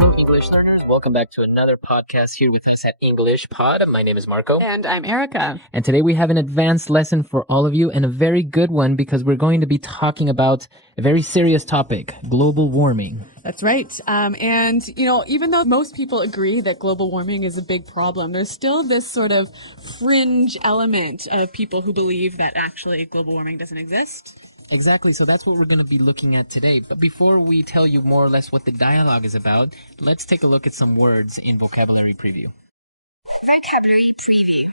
Hello, English learners. Welcome back to another podcast here with us at English Pod. My name is Marco. And I'm Erica. And today we have an advanced lesson for all of you and a very good one because we're going to be talking about a very serious topic, global warming. That's right. And, even though most people agree that global warming is a big problem, there's still this sort of fringe element of people who believe that actually global warming doesn't exist. Exactly, so that's what we're going to be looking at today. But before we tell you more or less what the dialogue is about, let's take a look at some words in Vocabulary Preview. Vocabulary Preview.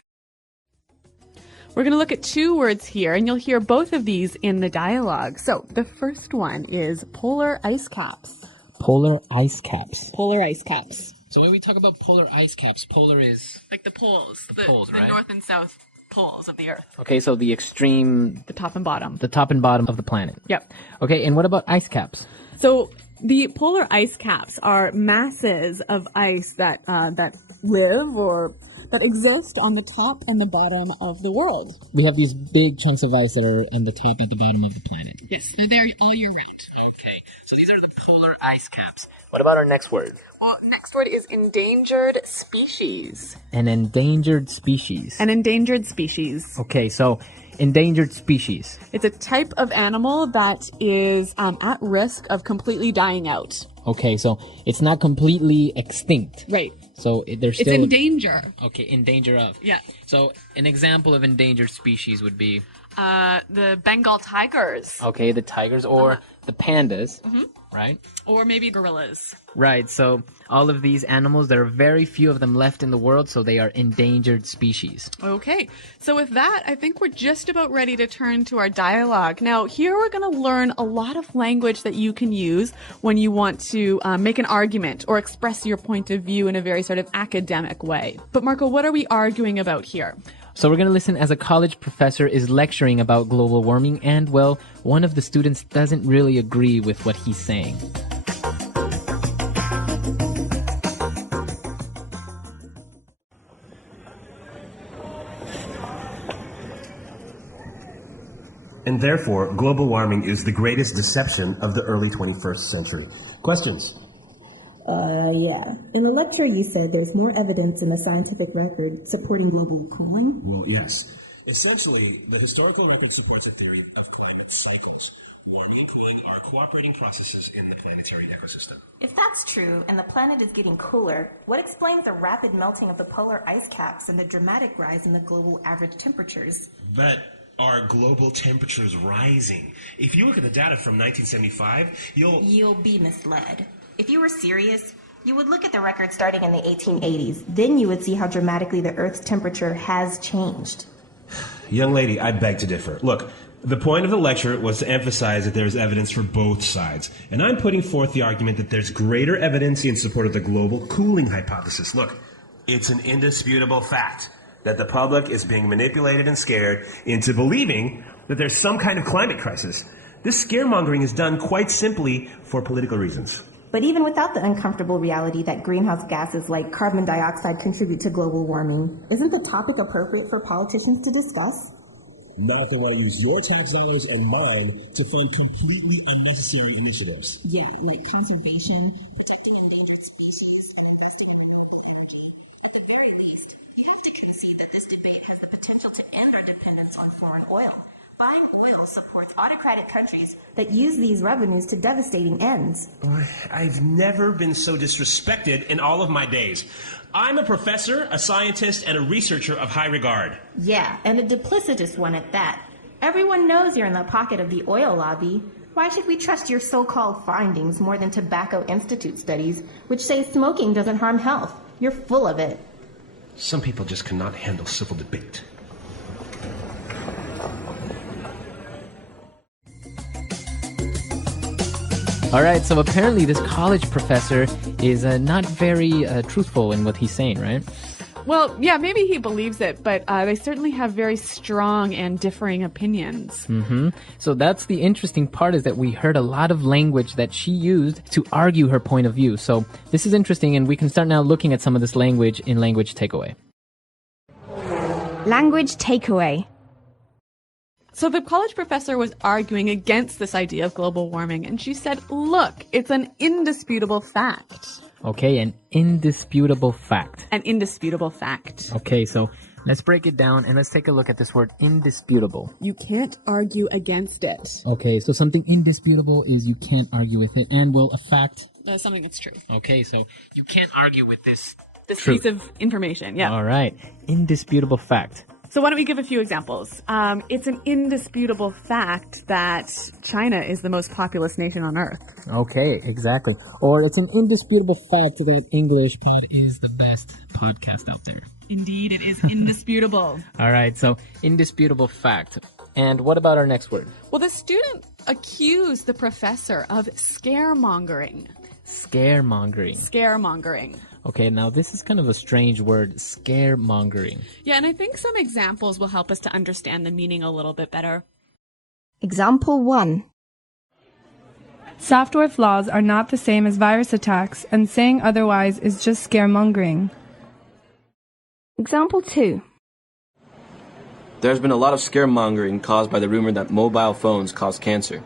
We're going to look at two words here, and you'll hear both of these in the dialogue. So the first one is polar ice caps. Polar ice caps. Polar ice caps. So when we talk about polar ice caps, polar is... Like the poles. The poles, right? The north and south poles of the Earth. Okay, so the extreme... The top and bottom. The top and bottom of the planet. Yep. Okay, and what about ice caps? So the polar ice caps are masses of ice that live or that exist on the top and the bottom of the world. We have these big chunks of ice that are on the top and the bottom of the planet. Yes, they're there all year round. Okay, so these are the polar ice caps. What about our next word? Well, next word is endangered species. An endangered species. An endangered species. Okay, so endangered species. It's a type of animal that is at risk of completely dying out. Okay, so it's not completely extinct. Right. So there's still... It's in danger. Okay, in danger of. Yeah. So an example of endangered species would be... the Bengal tigers. Okay, the tigers or the pandas, right? Or maybe gorillas. Right, so all of these animals, there are very few of them left in the world, so they are endangered species. Okay, so with that, I think we're just about ready to turn to our dialogue. Now, here we're going to learn a lot of language that you can use when you want to make an argument or express your point of view in a very sort of academic way. But Marco, what are we arguing about here? So we're going to listen as a college professor is lecturing about global warming and, well, one of the students doesn't really agree with what he's saying. And therefore, global warming is the greatest deception of the early 21st century. Questions? Yeah. In the lecture you said there's more evidence in the scientific record supporting global cooling? Well, yes. Essentially, the historical record supports a theory of climate cycles. Warming and cooling are cooperating processes in the planetary ecosystem. If that's true, and the planet is getting cooler, what explains the rapid melting of the polar ice caps and the dramatic rise in the global average temperatures? But are global temperatures rising? If you look at the data from 1975, you'll be misled. If you were serious, you would look at the record starting in the 1880s. Then you would see how dramatically the Earth's temperature has changed. Young lady, I beg to differ. Look, the point of the lecture was to emphasize that there is evidence for both sides. And I'm putting forth the argument that there's greater evidence in support of the global cooling hypothesis. Look, it's an indisputable fact that the public is being manipulated and scared into believing that there's some kind of climate crisis. This scaremongering is done quite simply for political reasons. But even without the uncomfortable reality that greenhouse gases like carbon dioxide contribute to global warming, isn't the topic appropriate for politicians to discuss? Not if they want to use your tax dollars and mine to fund completely unnecessary initiatives. Yeah, like conservation, protecting endangered species, and investing in renewable energy. At the very least, you have to concede that this debate has the potential to end our dependence on foreign oil. Buying oil supports autocratic countries that use these revenues to devastating ends. I've never been so disrespected in all of my days. I'm a professor, a scientist, and a researcher of high regard. Yeah, and a duplicitous one at that. Everyone knows you're in the pocket of the oil lobby. Why should we trust your so-called findings more than Tobacco Institute studies, which say smoking doesn't harm health? You're full of it. Some people just cannot handle civil debate. All right, so apparently this college professor is not very truthful in what he's saying, right? Well, yeah, maybe he believes it, but they certainly have very strong and differing opinions. So that's the interesting part, is that we heard a lot of language that she used to argue her point of view. So this is interesting, and we can start now looking at some of this language in Language Takeaway. Language Takeaway. So the college professor was arguing against this idea of global warming, and she said, look, it's an indisputable fact. Okay, an indisputable fact. An indisputable fact. Okay, so let's break it down and let's take a look at this word indisputable. You can't argue against it. Okay, so something indisputable is you can't argue with it. And, well, a fact. Something that's true. Okay, so you can't argue with this. This truth. piece of information, yeah. All right, indisputable fact. So why don't we give a few examples? It's an indisputable fact that China is the most populous nation on earth. Okay, exactly. Or it's an indisputable fact that English Pod is the best podcast out there. Indeed, it is indisputable. All right, so indisputable fact. And what about our next word? Well, the student accused the professor of scaremongering. Scaremongering. Scaremongering. Okay, now this is kind of a strange word, scaremongering. Yeah, and I think some examples will help us to understand the meaning a little bit better. Example 1. Software flaws are not the same as virus attacks, and saying otherwise is just scaremongering. Example 2. There's been a lot of scaremongering caused by the rumor that mobile phones cause cancer.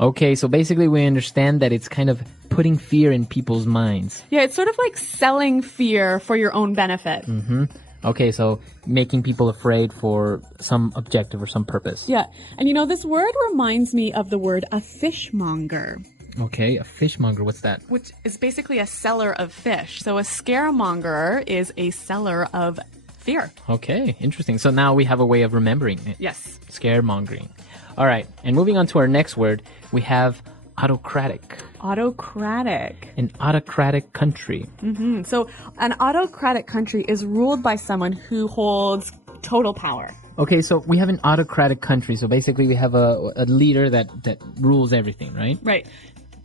Okay, so basically we understand that it's kind of putting fear in people's minds. Yeah, it's sort of like selling fear for your own benefit. Mm-hmm. Okay, so making people afraid for some objective or some purpose. Yeah, and you know, this word reminds me of the word a fishmonger. Okay, a fishmonger, what's that? Which is basically a seller of fish. So a scaremonger is a seller of fear. Okay, interesting. So now we have a way of remembering it. Yes. Scaremongering. All right, and moving on to our next word, we have autocratic. Autocratic. An autocratic country. Mm-hmm. So an autocratic country is ruled by someone who holds total power. Okay, so we have an autocratic country. So basically we have a leader that rules everything, right? Right.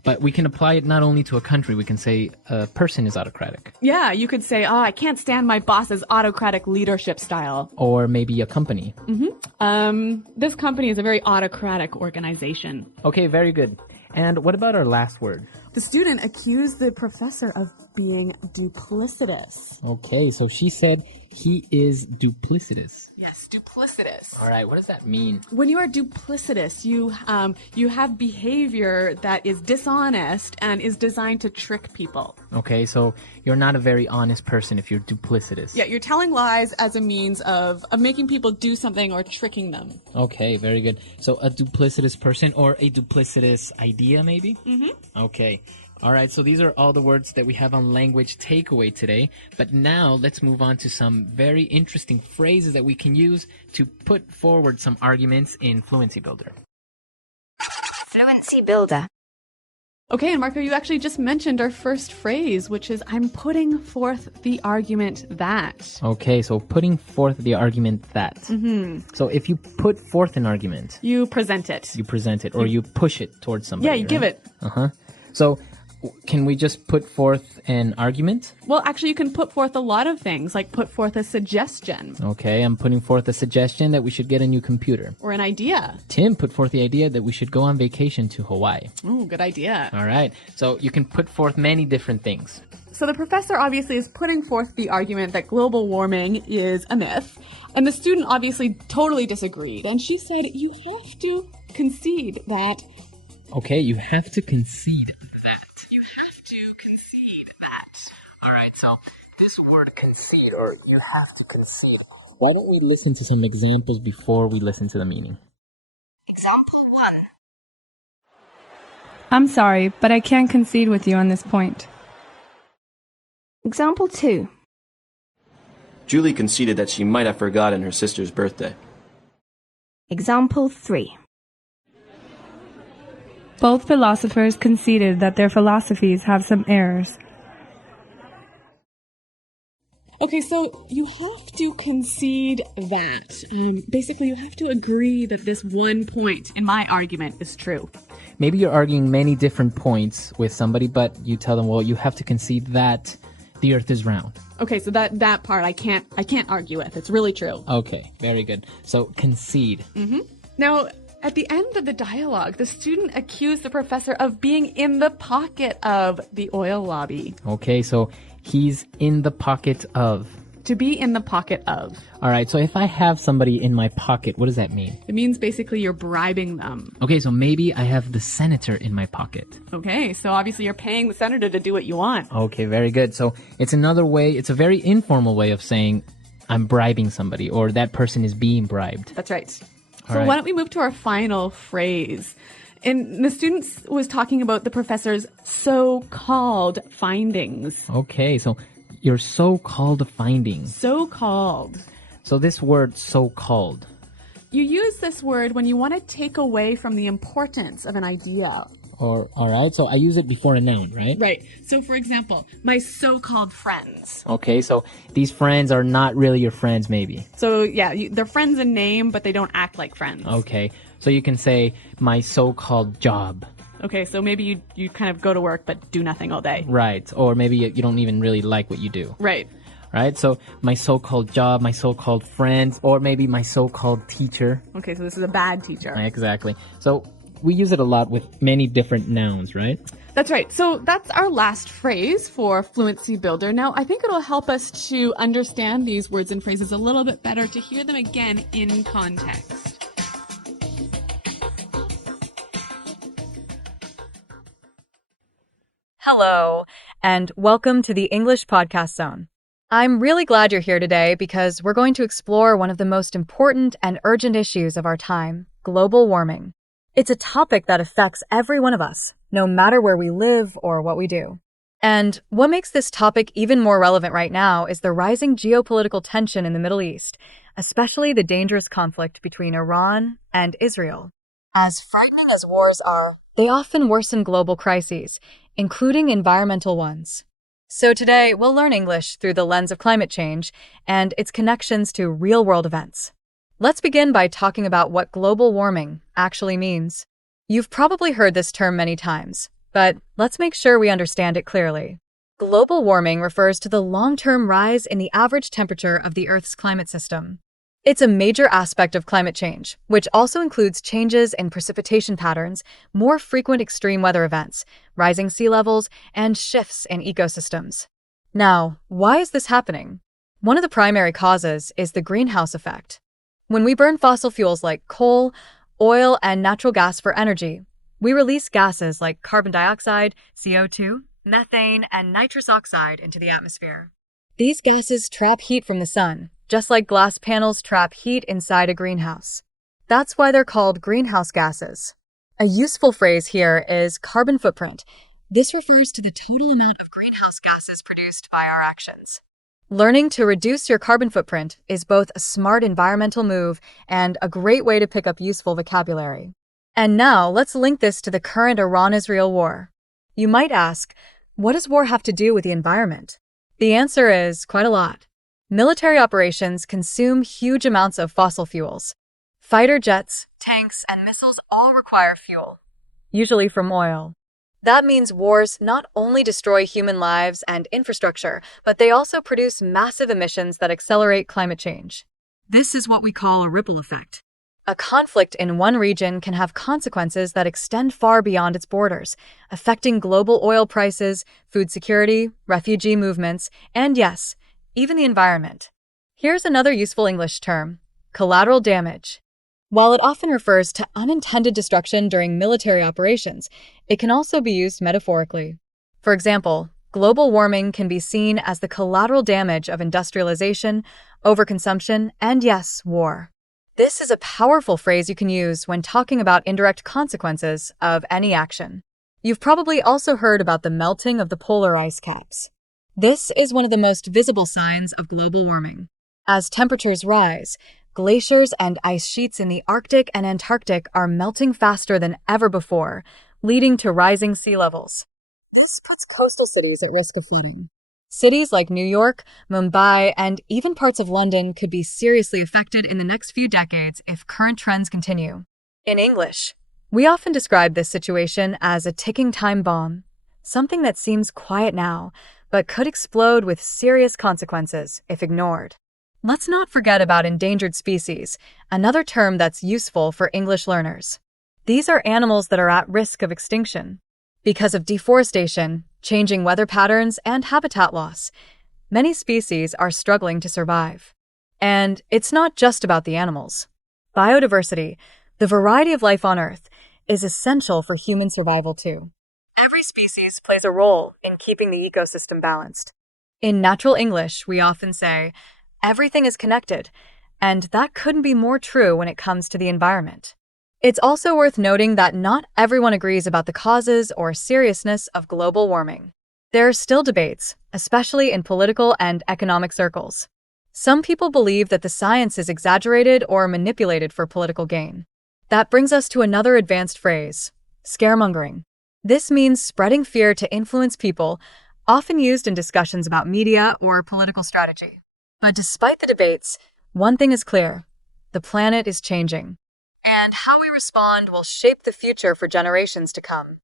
But we can apply it not only to a country, we can say a person is autocratic. Yeah, you could say, I can't stand my boss's autocratic leadership style. Or maybe a company. Mm-hmm. This company is a very autocratic organization. Okay, very good. And what about our last word? The student accused the professor of being duplicitous. Okay, so she said he is duplicitous. Yes, duplicitous. All right, what does that mean? When you are duplicitous, you have behavior that is dishonest and is designed to trick people. Okay, so you're not a very honest person if you're duplicitous. Yeah, you're telling lies as a means of making people do something or tricking them. Okay, very good. So a duplicitous person or a duplicitous idea, maybe? Mm-hmm. Okay. All right, so these are all the words that we have on language takeaway today. But now let's move on to some very interesting phrases that we can use to put forward some arguments in Fluency Builder. Fluency Builder. Okay, and Marco, you actually just mentioned our first phrase, which is I'm putting forth the argument that. Okay, so putting forth the argument that. Mm-hmm. So if you put forth an argument, you present it. You present it, or you push it towards somebody. Yeah, you give it. Uh-huh. So can we just put forth an argument? Well, actually, you can put forth a lot of things, like put forth a suggestion. Okay, I'm putting forth a suggestion that we should get a new computer. Or an idea. Tim put forth the idea that we should go on vacation to Hawaii. Ooh, good idea. All right, so you can put forth many different things. So the professor obviously is putting forth the argument that global warming is a myth. And the student obviously totally disagreed. And she said, you have to concede that. Okay, you have to concede that. You have to concede that. All right, so this word concede, or you have to concede, why don't we listen to some examples before we listen to the meaning? Example 1. I'm sorry, but I can't concede with you on this point. Example 2. Julie conceded that she might have forgotten her sister's birthday. Example 3. Both philosophers conceded that their philosophies have some errors. Okay, so you have to concede that. Basically, you have to agree that this one point in my argument is true. Maybe you're arguing many different points with somebody, but you tell them, well, you have to concede that the earth is round. Okay, so that part I can't argue with. It's really true. Okay, very good. So concede. Mm-hmm. Now, at the end of the dialogue, the student accused the professor of being in the pocket of the oil lobby. Okay, so he's in the pocket of. To be in the pocket of. All right, so if I have somebody in my pocket, what does that mean? It means basically you're bribing them. Okay, so maybe I have the senator in my pocket. Okay, so obviously you're paying the senator to do what you want. Okay, very good. So it's another way, it's a very informal way of saying I'm bribing somebody or that person is being bribed. That's right. All So right. why don't we move to our final phrase? And the students was talking about the professor's so-called findings. Okay, so your so-called findings. So-called. So this word so-called. You use this word when you want to take away from the importance of an idea. Or all right, so I use it before a noun, right? Right. So for example, my so-called friends. Okay, so these friends are not really your friends, maybe. So yeah, they're friends in name, but they don't act like friends. Okay, so you can say my so-called job. Okay, so maybe you kind of go to work but do nothing all day. Right, or maybe you don't even really like what you do. Right. Right, so my so-called job, my so-called friends, or maybe my so-called teacher. Okay, so this is a bad teacher. Exactly. So we use it a lot with many different nouns, right? That's right. So that's our last phrase for Fluency Builder. Now, I think it'll help us to understand these words and phrases a little bit better, to hear them again in context. Hello, and welcome to the English Podcast Zone. I'm really glad you're here today because we're going to explore one of the most important and urgent issues of our time, global warming. It's a topic that affects every one of us, no matter where we live or what we do. And what makes this topic even more relevant right now is the rising geopolitical tension in the Middle East, especially the dangerous conflict between Iran and Israel. As frightening as wars are, they often worsen global crises, including environmental ones. So today, we'll learn English through the lens of climate change and its connections to real-world events. Let's begin by talking about what global warming actually means. You've probably heard this term many times, but let's make sure we understand it clearly. Global warming refers to the long-term rise in the average temperature of the Earth's climate system. It's a major aspect of climate change, which also includes changes in precipitation patterns, more frequent extreme weather events, rising sea levels, and shifts in ecosystems. Now, why is this happening? One of the primary causes is the greenhouse effect. When we burn fossil fuels like coal, oil, and natural gas for energy, we release gases like carbon dioxide, CO2, methane, and nitrous oxide into the atmosphere. These gases trap heat from the sun, just like glass panels trap heat inside a greenhouse. That's why they're called greenhouse gases. A useful phrase here is carbon footprint. This refers to the total amount of greenhouse gases produced by our actions. Learning to reduce your carbon footprint is both a smart environmental move and a great way to pick up useful vocabulary. And now, let's link this to the current Iran-Israel war. You might ask, what does war have to do with the environment? The answer is quite a lot. Military operations consume huge amounts of fossil fuels. Fighter jets, tanks, and missiles all require fuel, usually from oil. That means wars not only destroy human lives and infrastructure, but they also produce massive emissions that accelerate climate change. This is what we call a ripple effect. A conflict in one region can have consequences that extend far beyond its borders, affecting global oil prices, food security, refugee movements, and yes, even the environment. Here's another useful English term, collateral damage. While it often refers to unintended destruction during military operations, it can also be used metaphorically. For example, global warming can be seen as the collateral damage of industrialization, overconsumption, and yes, war. This is a powerful phrase you can use when talking about indirect consequences of any action. You've probably also heard about the melting of the polar ice caps. This is one of the most visible signs of global warming. As temperatures rise, glaciers and ice sheets in the Arctic and Antarctic are melting faster than ever before, leading to rising sea levels. This puts coastal cities at risk of flooding. Cities like New York, Mumbai, and even parts of London could be seriously affected in the next few decades if current trends continue. In English, we often describe this situation as a ticking time bomb, something that seems quiet now, but could explode with serious consequences if ignored. Let's not forget about endangered species, another term that's useful for English learners. These are animals that are at risk of extinction because of deforestation, changing weather patterns, and habitat loss. many species are struggling to survive. And it's not just about the animals. Biodiversity, the variety of life on Earth, is essential for human survival too. Every species plays a role in keeping the ecosystem balanced. In natural English, we often say, everything is connected, and that couldn't be more true when it comes to the environment. It's also worth noting that not everyone agrees about the causes or seriousness of global warming. There are still debates, especially in political and economic circles. Some people believe that the science is exaggerated or manipulated for political gain. That brings us to another advanced phrase, scaremongering. This means spreading fear to influence people, often used in discussions about media or political strategy. But despite the debates, one thing is clear: the planet is changing. And how we respond will shape the future for generations to come.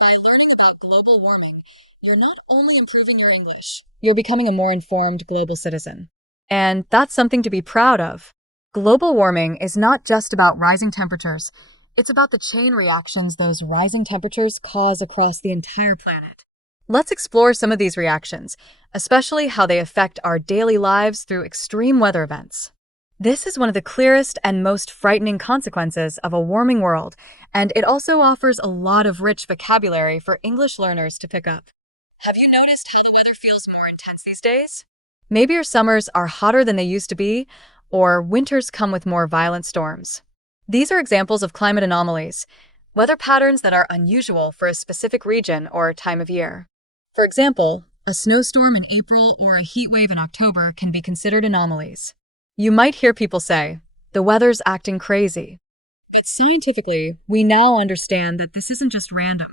By learning about global warming, you're not only improving your English, you're becoming a more informed global citizen. And that's something to be proud of. Global warming is not just about rising temperatures. It's about the chain reactions those rising temperatures cause across the entire planet. Let's explore some of these reactions, especially how they affect our daily lives through extreme weather events. This is one of the clearest and most frightening consequences of a warming world, and it also offers a lot of rich vocabulary for English learners to pick up. Have you noticed how the weather feels more intense these days? Maybe your summers are hotter than they used to be, or winters come with more violent storms. These are examples of climate anomalies, weather patterns that are unusual for a specific region or time of year. For example, a snowstorm in April or a heat wave in October can be considered anomalies. You might hear people say, the weather's acting crazy. But scientifically, we now understand that this isn't just random.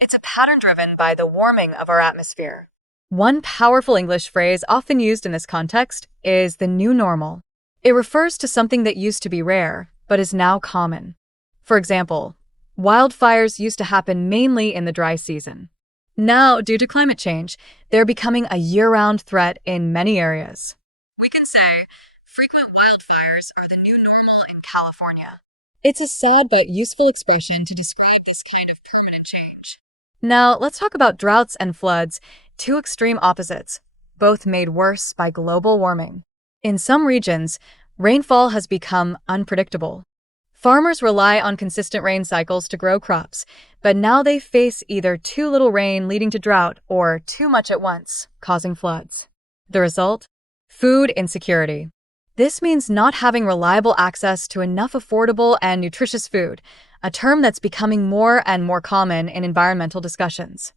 It's a pattern driven by the warming of our atmosphere. One powerful English phrase often used in this context is the new normal. It refers to something that used to be rare, but is now common. For example, wildfires used to happen mainly in the dry season. Now, due to climate change, they're becoming a year-round threat in many areas. We can say, frequent wildfires are the new normal in California. It's a sad but useful expression to describe this kind of permanent change. Now, let's talk about droughts and floods, two extreme opposites, both made worse by global warming. In some regions, rainfall has become unpredictable. Farmers rely on consistent rain cycles to grow crops, but now they face either too little rain leading to drought or too much at once, causing floods. The result? Food insecurity. This means not having reliable access to enough affordable and nutritious food, a term that's becoming more and more common in environmental discussions.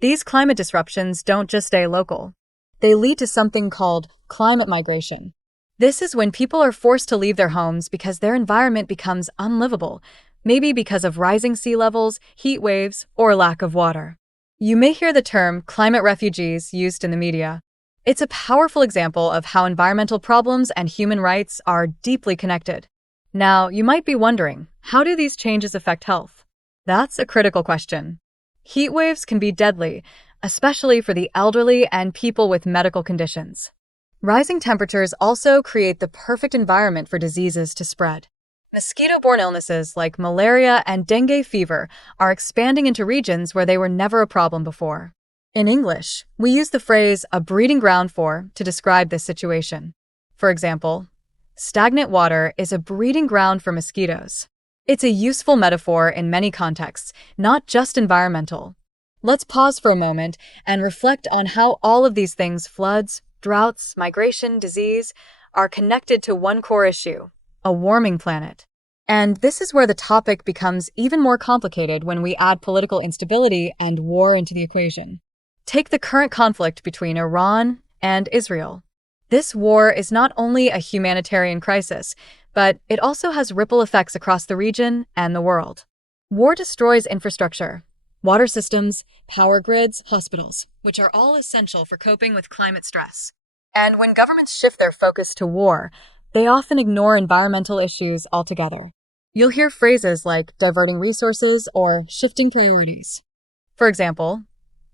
These climate disruptions don't just stay local. They lead to something called climate migration. This is when people are forced to leave their homes because their environment becomes unlivable, maybe because of rising sea levels, heat waves, or lack of water. You may hear the term climate refugees used in the media. It's a powerful example of how environmental problems and human rights are deeply connected. Now, you might be wondering, how do these changes affect health? That's a critical question. Heat waves can be deadly, especially for the elderly and people with medical conditions. Rising temperatures also create the perfect environment for diseases to spread. Mosquito-borne illnesses like malaria and dengue fever are expanding into regions where they were never a problem before. In English, we use the phrase a breeding ground for to describe this situation. For example, stagnant water is a breeding ground for mosquitoes. It's a useful metaphor in many contexts, not just environmental. Let's pause for a moment and reflect on how all of these things, floods, droughts, migration, disease, are connected to one core issue, a warming planet. And this is where the topic becomes even more complicated when we add political instability and war into the equation. Take the current conflict between Iran and Israel. This war is not only a humanitarian crisis, but it also has ripple effects across the region and the world. War destroys infrastructure, water systems, power grids, hospitals, which are all essential for coping with climate stress. And when governments shift their focus to war, they often ignore environmental issues altogether. You'll hear phrases like diverting resources or shifting priorities. For example,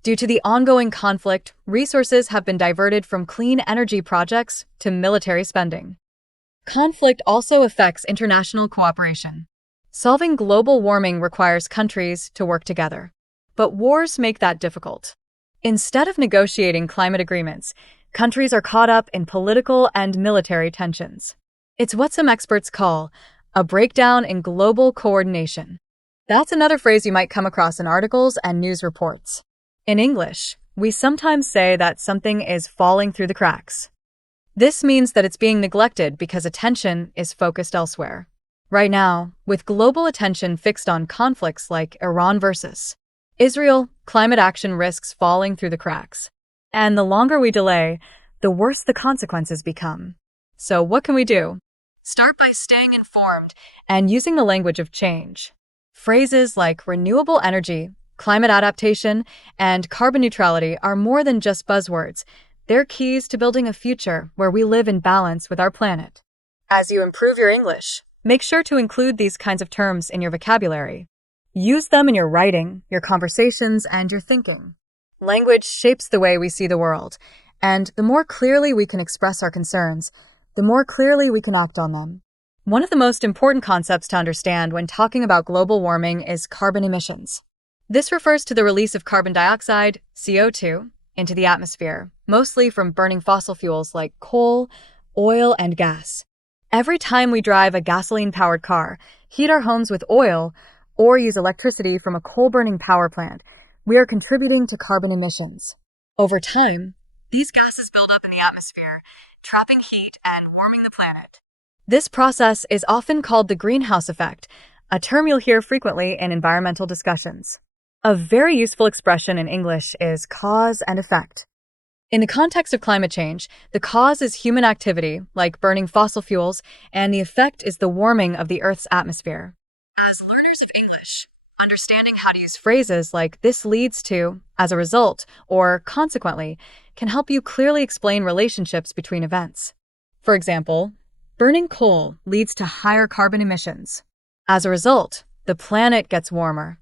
due to the ongoing conflict, resources have been diverted from clean energy projects to military spending. Conflict also affects international cooperation. Solving global warming requires countries to work together. But wars make that difficult. Instead of negotiating climate agreements, countries are caught up in political and military tensions. It's what some experts call a breakdown in global coordination. That's another phrase you might come across in articles and news reports. In English, we sometimes say that something is falling through the cracks. This means that it's being neglected because attention is focused elsewhere. Right now, with global attention fixed on conflicts like Iran versus Israel, climate action risks falling through the cracks. And the longer we delay, the worse the consequences become. So what can we do? Start by staying informed and using the language of change. Phrases like renewable energy, climate adaptation, and carbon neutrality are more than just buzzwords. They're keys to building a future where we live in balance with our planet. As you improve your English, make sure to include these kinds of terms in your vocabulary. Use them in your writing, your conversations, and your thinking. Language shapes the way we see the world, and the more clearly we can express our concerns, the more clearly we can act on them. One of the most important concepts to understand when talking about global warming is carbon emissions. This refers to the release of carbon dioxide, CO2, into the atmosphere, mostly from burning fossil fuels like coal, oil, and gas. Every time we drive a gasoline-powered car, heat our homes with oil, or use electricity from a coal-burning power plant, we are contributing to carbon emissions. Over time, these gases build up in the atmosphere, trapping heat and warming the planet. This process is often called the greenhouse effect, a term you'll hear frequently in environmental discussions. A very useful expression in English is cause and effect. In the context of climate change, the cause is human activity, like burning fossil fuels, and the effect is the warming of the Earth's atmosphere. As learners of English, understanding how to use phrases like "this leads to," "as a result," or "consequently," can help you clearly explain relationships between events. For example, burning coal leads to higher carbon emissions. As a result, the planet gets warmer.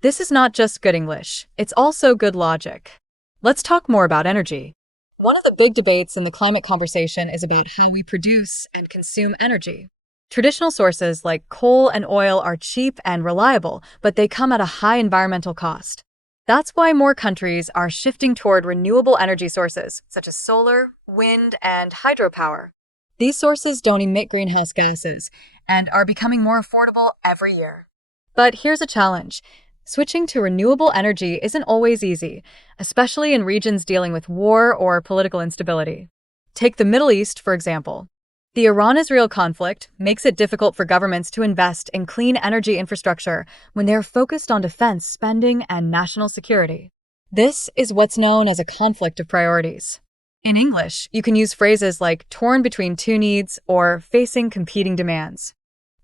This is not just good English, it's also good logic. Let's talk more about energy. One of the big debates in the climate conversation is about how we produce and consume energy. Traditional sources like coal and oil are cheap and reliable, but they come at a high environmental cost. That's why more countries are shifting toward renewable energy sources, such as solar, wind, and hydropower. These sources don't emit greenhouse gases and are becoming more affordable every year. But here's a challenge. Switching to renewable energy isn't always easy, especially in regions dealing with war or political instability. Take the Middle East, for example. The Iran-Israel conflict makes it difficult for governments to invest in clean energy infrastructure when they're focused on defense spending and national security. This is what's known as a conflict of priorities. In English, you can use phrases like torn between two needs or facing competing demands.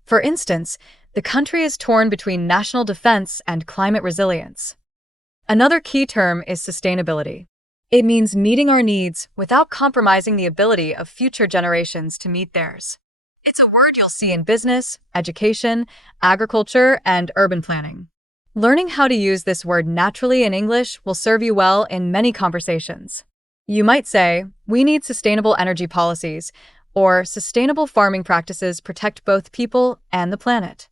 For instance, the country is torn between national defense and climate resilience. Another key term is sustainability. It means meeting our needs without compromising the ability of future generations to meet theirs. It's a word you'll see in business, education, agriculture, and urban planning. Learning how to use this word naturally in English will serve you well in many conversations. You might say, "We need sustainable energy policies," or "sustainable farming practices protect both people and the planet."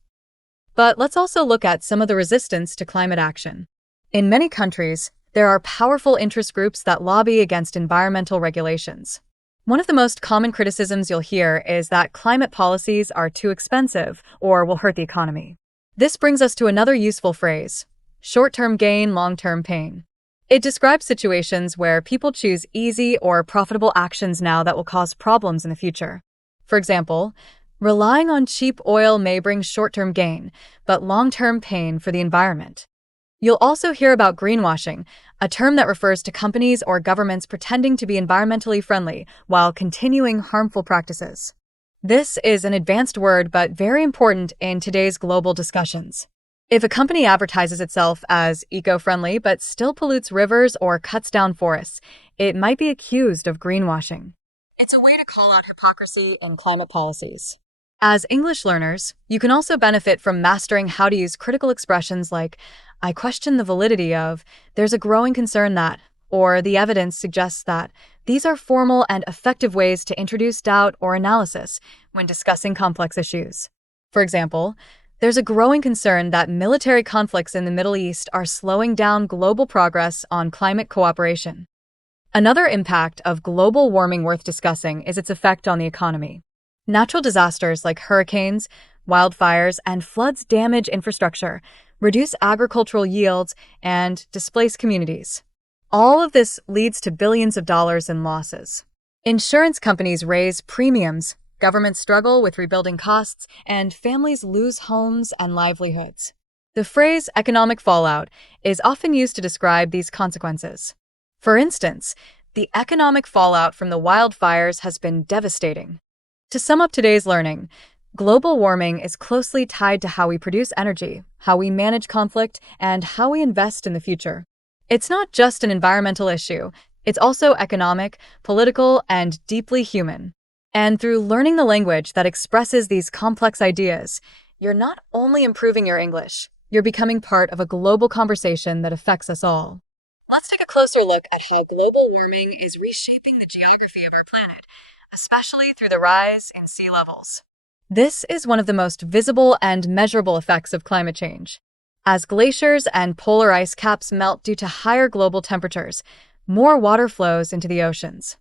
But let's also look at some of the resistance to climate action. In many countries, there are powerful interest groups that lobby against environmental regulations. One of the most common criticisms you'll hear is that climate policies are too expensive or will hurt the economy. This brings us to another useful phrase: short-term gain, long-term pain. It describes situations where people choose easy or profitable actions now that will cause problems in the future. For example, relying on cheap oil may bring short-term gain, but long-term pain for the environment. You'll also hear about greenwashing, a term that refers to companies or governments pretending to be environmentally friendly while continuing harmful practices. This is an advanced word but very important in today's global discussions. If a company advertises itself as eco-friendly but still pollutes rivers or cuts down forests, it might be accused of greenwashing. It's a way to call out hypocrisy in climate policies. As English learners, you can also benefit from mastering how to use critical expressions like, "I question the validity of," "there's a growing concern that," or "the evidence suggests that." These are formal and effective ways to introduce doubt or analysis when discussing complex issues. For example, there's a growing concern that military conflicts in the Middle East are slowing down global progress on climate cooperation. Another impact of global warming worth discussing is its effect on the economy. Natural disasters like hurricanes, wildfires, and floods damage infrastructure, reduce agricultural yields, and displace communities. All of this leads to billions of dollars in losses. Insurance companies raise premiums, governments struggle with rebuilding costs, and families lose homes and livelihoods. The phrase economic fallout is often used to describe these consequences. For instance, the economic fallout from the wildfires has been devastating. To sum up today's learning, global warming is closely tied to how we produce energy, how we manage conflict, and how we invest in the future. It's not just an environmental issue, it's also economic, political, and deeply human. And through learning the language that expresses these complex ideas, you're not only improving your English, you're becoming part of a global conversation that affects us all. Let's take a closer look at how global warming is reshaping the geography of our planet, especially through the rise in sea levels. This is one of the most visible and measurable effects of climate change. As glaciers and polar ice caps melt due to higher global temperatures, more water flows into the oceans.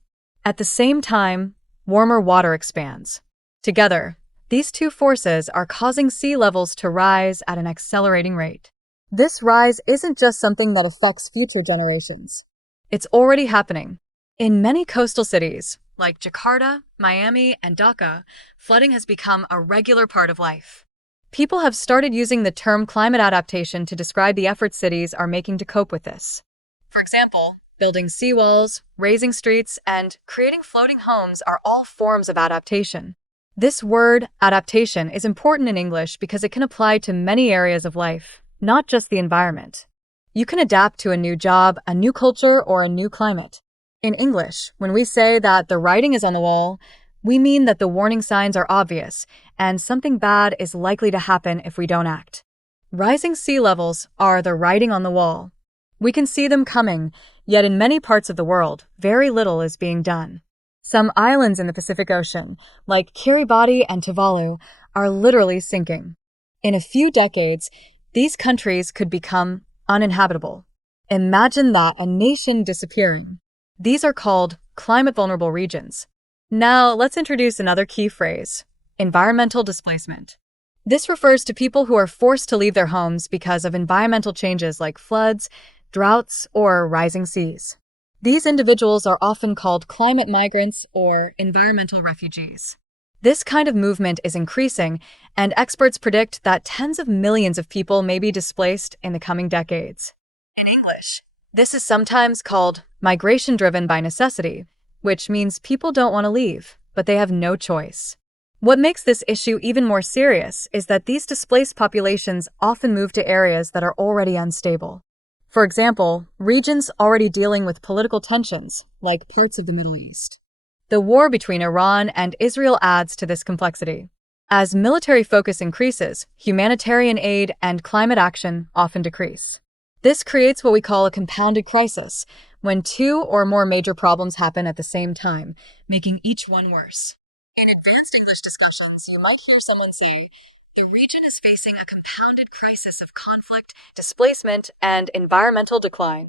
At the same time, warmer water expands. Together, these two forces are causing sea levels to rise at an accelerating rate. This rise isn't just something that affects future generations. It's already happening. In many coastal cities, like Jakarta, Miami, and Dhaka, flooding has become a regular part of life. People have started using the term climate adaptation to describe the efforts cities are making to cope with this. For example, building seawalls, raising streets, and creating floating homes are all forms of adaptation. This word, adaptation, is important in English because it can apply to many areas of life, not just the environment. You can adapt to a new job, a new culture, or a new climate. In English, when we say that the writing is on the wall, we mean that the warning signs are obvious, and something bad is likely to happen if we don't act. Rising sea levels are the writing on the wall. We can see them coming, yet in many parts of the world, very little is being done. Some islands in the Pacific Ocean, like Kiribati and Tuvalu, are literally sinking. In a few decades, these countries could become uninhabitable. Imagine that, a nation disappearing. These are called climate vulnerable regions. Now, let's introduce another key phrase, environmental displacement. This refers to people who are forced to leave their homes because of environmental changes like floods, droughts, or rising seas. These individuals are often called climate migrants or environmental refugees. This kind of movement is increasing, and experts predict that tens of millions of people may be displaced in the coming decades. In English, this is sometimes called migration driven by necessity, which means people don't want to leave, but they have no choice. What makes this issue even more serious is that these displaced populations often move to areas that are already unstable. For example, regions already dealing with political tensions, like parts of the Middle East. The war between Iran and Israel adds to this complexity. As military focus increases, humanitarian aid and climate action often decrease. This creates what we call a compounded crisis, when two or more major problems happen at the same time, making each one worse. In advanced English discussions, you might hear someone say, the region is facing a compounded crisis of conflict, displacement, and environmental decline.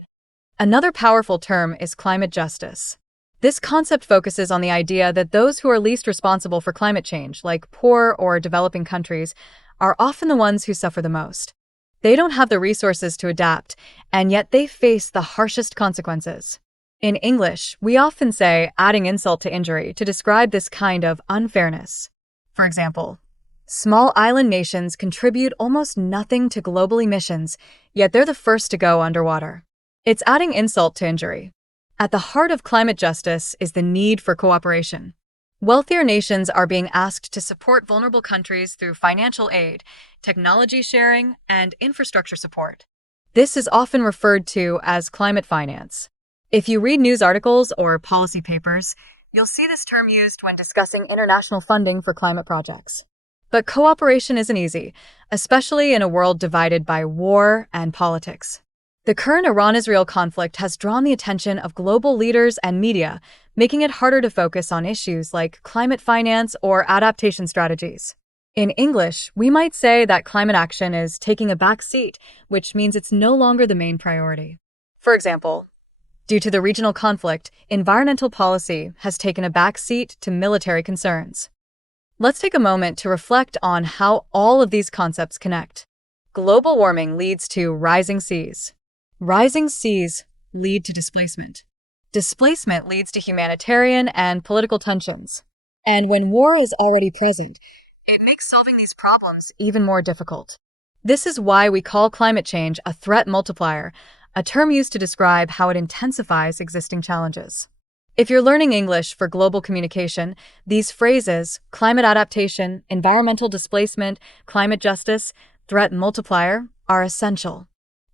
Another powerful term is climate justice. This concept focuses on the idea that those who are least responsible for climate change, like poor or developing countries, are often the ones who suffer the most. They don't have the resources to adapt, and yet they face the harshest consequences. In English, we often say adding insult to injury to describe this kind of unfairness. For example, small island nations contribute almost nothing to global emissions, yet they're the first to go underwater. It's adding insult to injury. At the heart of climate justice is the need for cooperation. Wealthier nations are being asked to support vulnerable countries through financial aid, technology sharing, and infrastructure support. This is often referred to as climate finance. If you read news articles or policy papers, you'll see this term used when discussing international funding for climate projects. But cooperation isn't easy, especially in a world divided by war and politics. The current Iran-Israel conflict has drawn the attention of global leaders and media, making it harder to focus on issues like climate finance or adaptation strategies. In English, we might say that climate action is taking a back seat, which means it's no longer the main priority. For example, Due to the regional conflict, environmental policy has taken a back seat to military concerns. Let's take a moment to reflect on how all of these concepts connect. Global warming leads to rising seas. Rising seas lead to displacement. Displacement leads to humanitarian and political tensions. And when war is already present, it makes solving these problems even more difficult. This is why we call climate change a threat multiplier, a term used to describe how it intensifies existing challenges. If you're learning English for global communication, these phrases, climate adaptation, environmental displacement, climate justice, threat multiplier, are essential.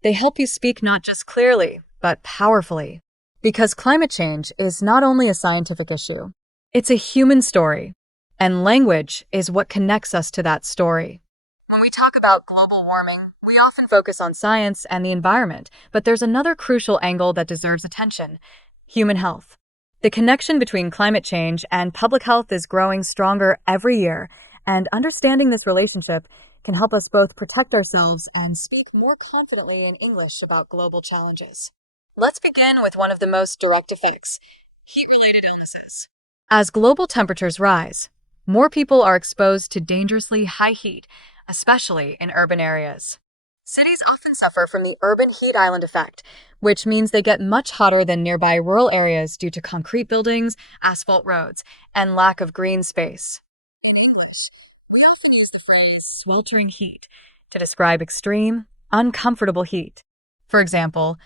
They help you speak not just clearly, but powerfully. Because climate change is not only a scientific issue, it's a human story, and language is what connects us to that story. When we talk about global warming, we often focus on science and the environment, but there's another crucial angle that deserves attention: human health. The connection between climate change and public health is growing stronger every year, and understanding this relationship can help us both protect ourselves and speak more confidently in English about global challenges. Let's begin with one of the most direct effects: heat-related illnesses. As global temperatures rise, more people are exposed to dangerously high heat, especially in urban areas. Cities often suffer from the urban heat island effect, which means they get much hotter than nearby rural areas due to concrete buildings, asphalt roads, and lack of green space. In English, we often use the phrase sweltering heat to describe extreme, uncomfortable heat. For example,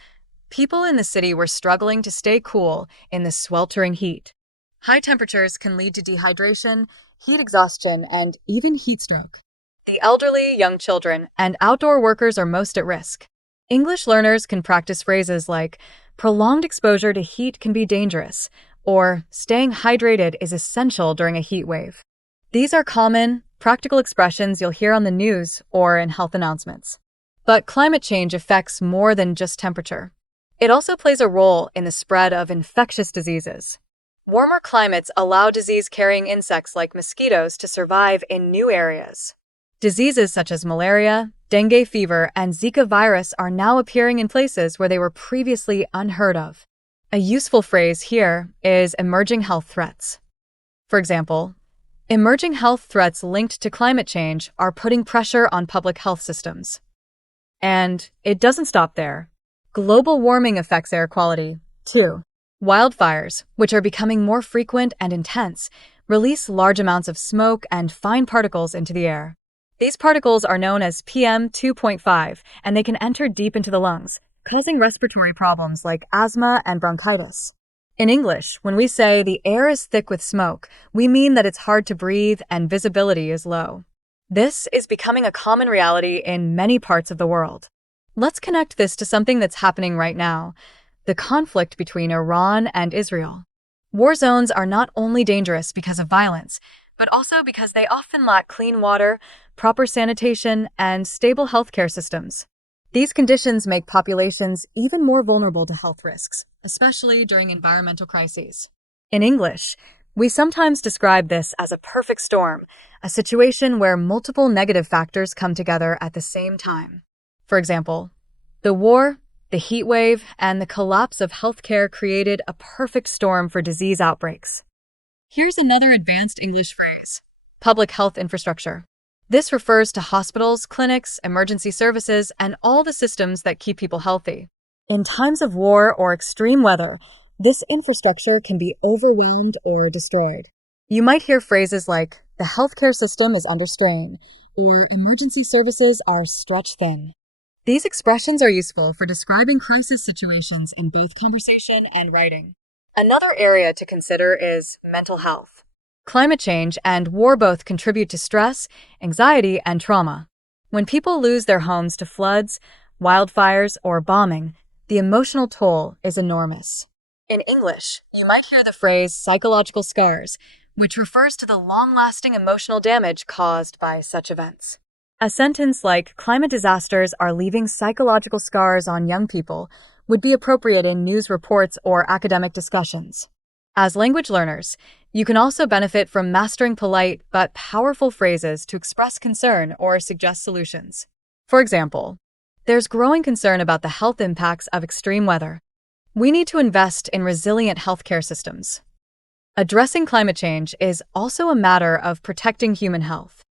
people in the city were struggling to stay cool in the sweltering heat. High temperatures can lead to dehydration, heat exhaustion, and even heat stroke. The elderly, young children, and outdoor workers are most at risk. English learners can practice phrases like, prolonged exposure to heat can be dangerous, or staying hydrated is essential during a heat wave. These are common, practical expressions you'll hear on the news or in health announcements. But climate change affects more than just temperature. It also plays a role in the spread of infectious diseases. Warmer climates allow disease-carrying insects like mosquitoes to survive in new areas. Diseases such as malaria, dengue fever, and Zika virus are now appearing in places where they were previously unheard of. A useful phrase here is emerging health threats. For example, emerging health threats linked to climate change are putting pressure on public health systems. And it doesn't stop there. Global warming affects air quality, too. Wildfires, which are becoming more frequent and intense, release large amounts of smoke and fine particles into the air. These particles are known as PM 2.5, and they can enter deep into the lungs, causing respiratory problems like asthma and bronchitis. In English, when we say the air is thick with smoke, we mean that it's hard to breathe and visibility is low. This is becoming a common reality in many parts of the world. Let's connect this to something that's happening right now: the conflict between Iran and Israel. War zones are not only dangerous because of violence, but also because they often lack clean water, proper sanitation, and stable healthcare systems. These conditions make populations even more vulnerable to health risks, especially during environmental crises. In English, we sometimes describe this as a perfect storm, a situation where multiple negative factors come together at the same time. For example, the war, the heat wave, and the collapse of healthcare created a perfect storm for disease outbreaks. Here's another advanced English phrase: public health infrastructure. This refers to hospitals, clinics, emergency services, and all the systems that keep people healthy. In times of war or extreme weather, this infrastructure can be overwhelmed or destroyed. You might hear phrases like, the healthcare system is under strain, or emergency services are stretched thin. These expressions are useful for describing crisis situations in both conversation and writing. Another area to consider is mental health. Climate change and war both contribute to stress, anxiety, and trauma. When people lose their homes to floods, wildfires, or bombing, the emotional toll is enormous. In English, you might hear the phrase psychological scars, which refers to the long-lasting emotional damage caused by such events. A sentence like, climate disasters are leaving psychological scars on young people, would be appropriate in news reports or academic discussions. As language learners, you can also benefit from mastering polite but powerful phrases to express concern or suggest solutions. For example, there's growing concern about the health impacts of extreme weather. We need to invest in resilient healthcare systems. Addressing climate change is also a matter of protecting human health.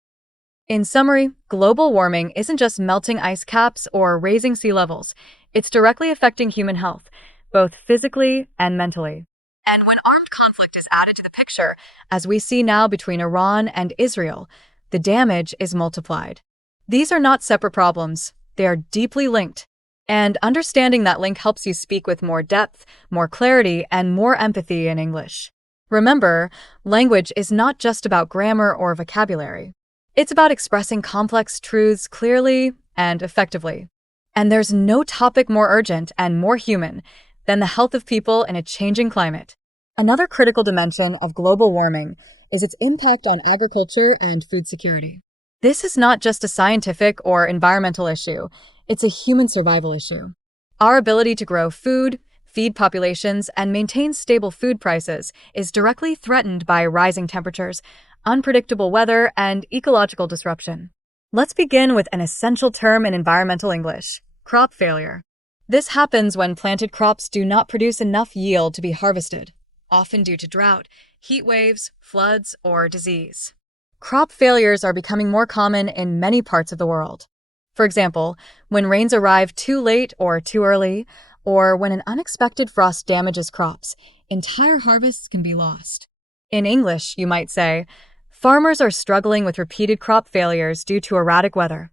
In summary, global warming isn't just melting ice caps or raising sea levels. It's directly affecting human health, both physically and mentally. And when armed conflict is added to the picture, as we see now between Iran and Israel, the damage is multiplied. These are not separate problems. They are deeply linked. And understanding that link helps you speak with more depth, more clarity, and more empathy in English. Remember, language is not just about grammar or vocabulary. It's about expressing complex truths clearly and effectively. And there's no topic more urgent and more human than the health of people in a changing climate. Another critical dimension of global warming is its impact on agriculture and food security. This is not just a scientific or environmental issue, it's a human survival issue. Our ability to grow food, feed populations, and maintain stable food prices is directly threatened by rising temperatures, unpredictable weather, and ecological disruption. Let's begin with an essential term in environmental English: crop failure. This happens when planted crops do not produce enough yield to be harvested, often due to drought, heat waves, floods, or disease. Crop failures are becoming more common in many parts of the world. For example, when rains arrive too late or too early, or when an unexpected frost damages crops, entire harvests can be lost. In English, you might say, farmers are struggling with repeated crop failures due to erratic weather.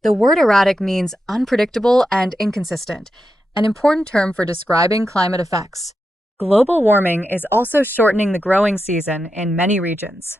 The word erratic means unpredictable and inconsistent, an important term for describing climate effects. Global warming is also shortening the growing season in many regions.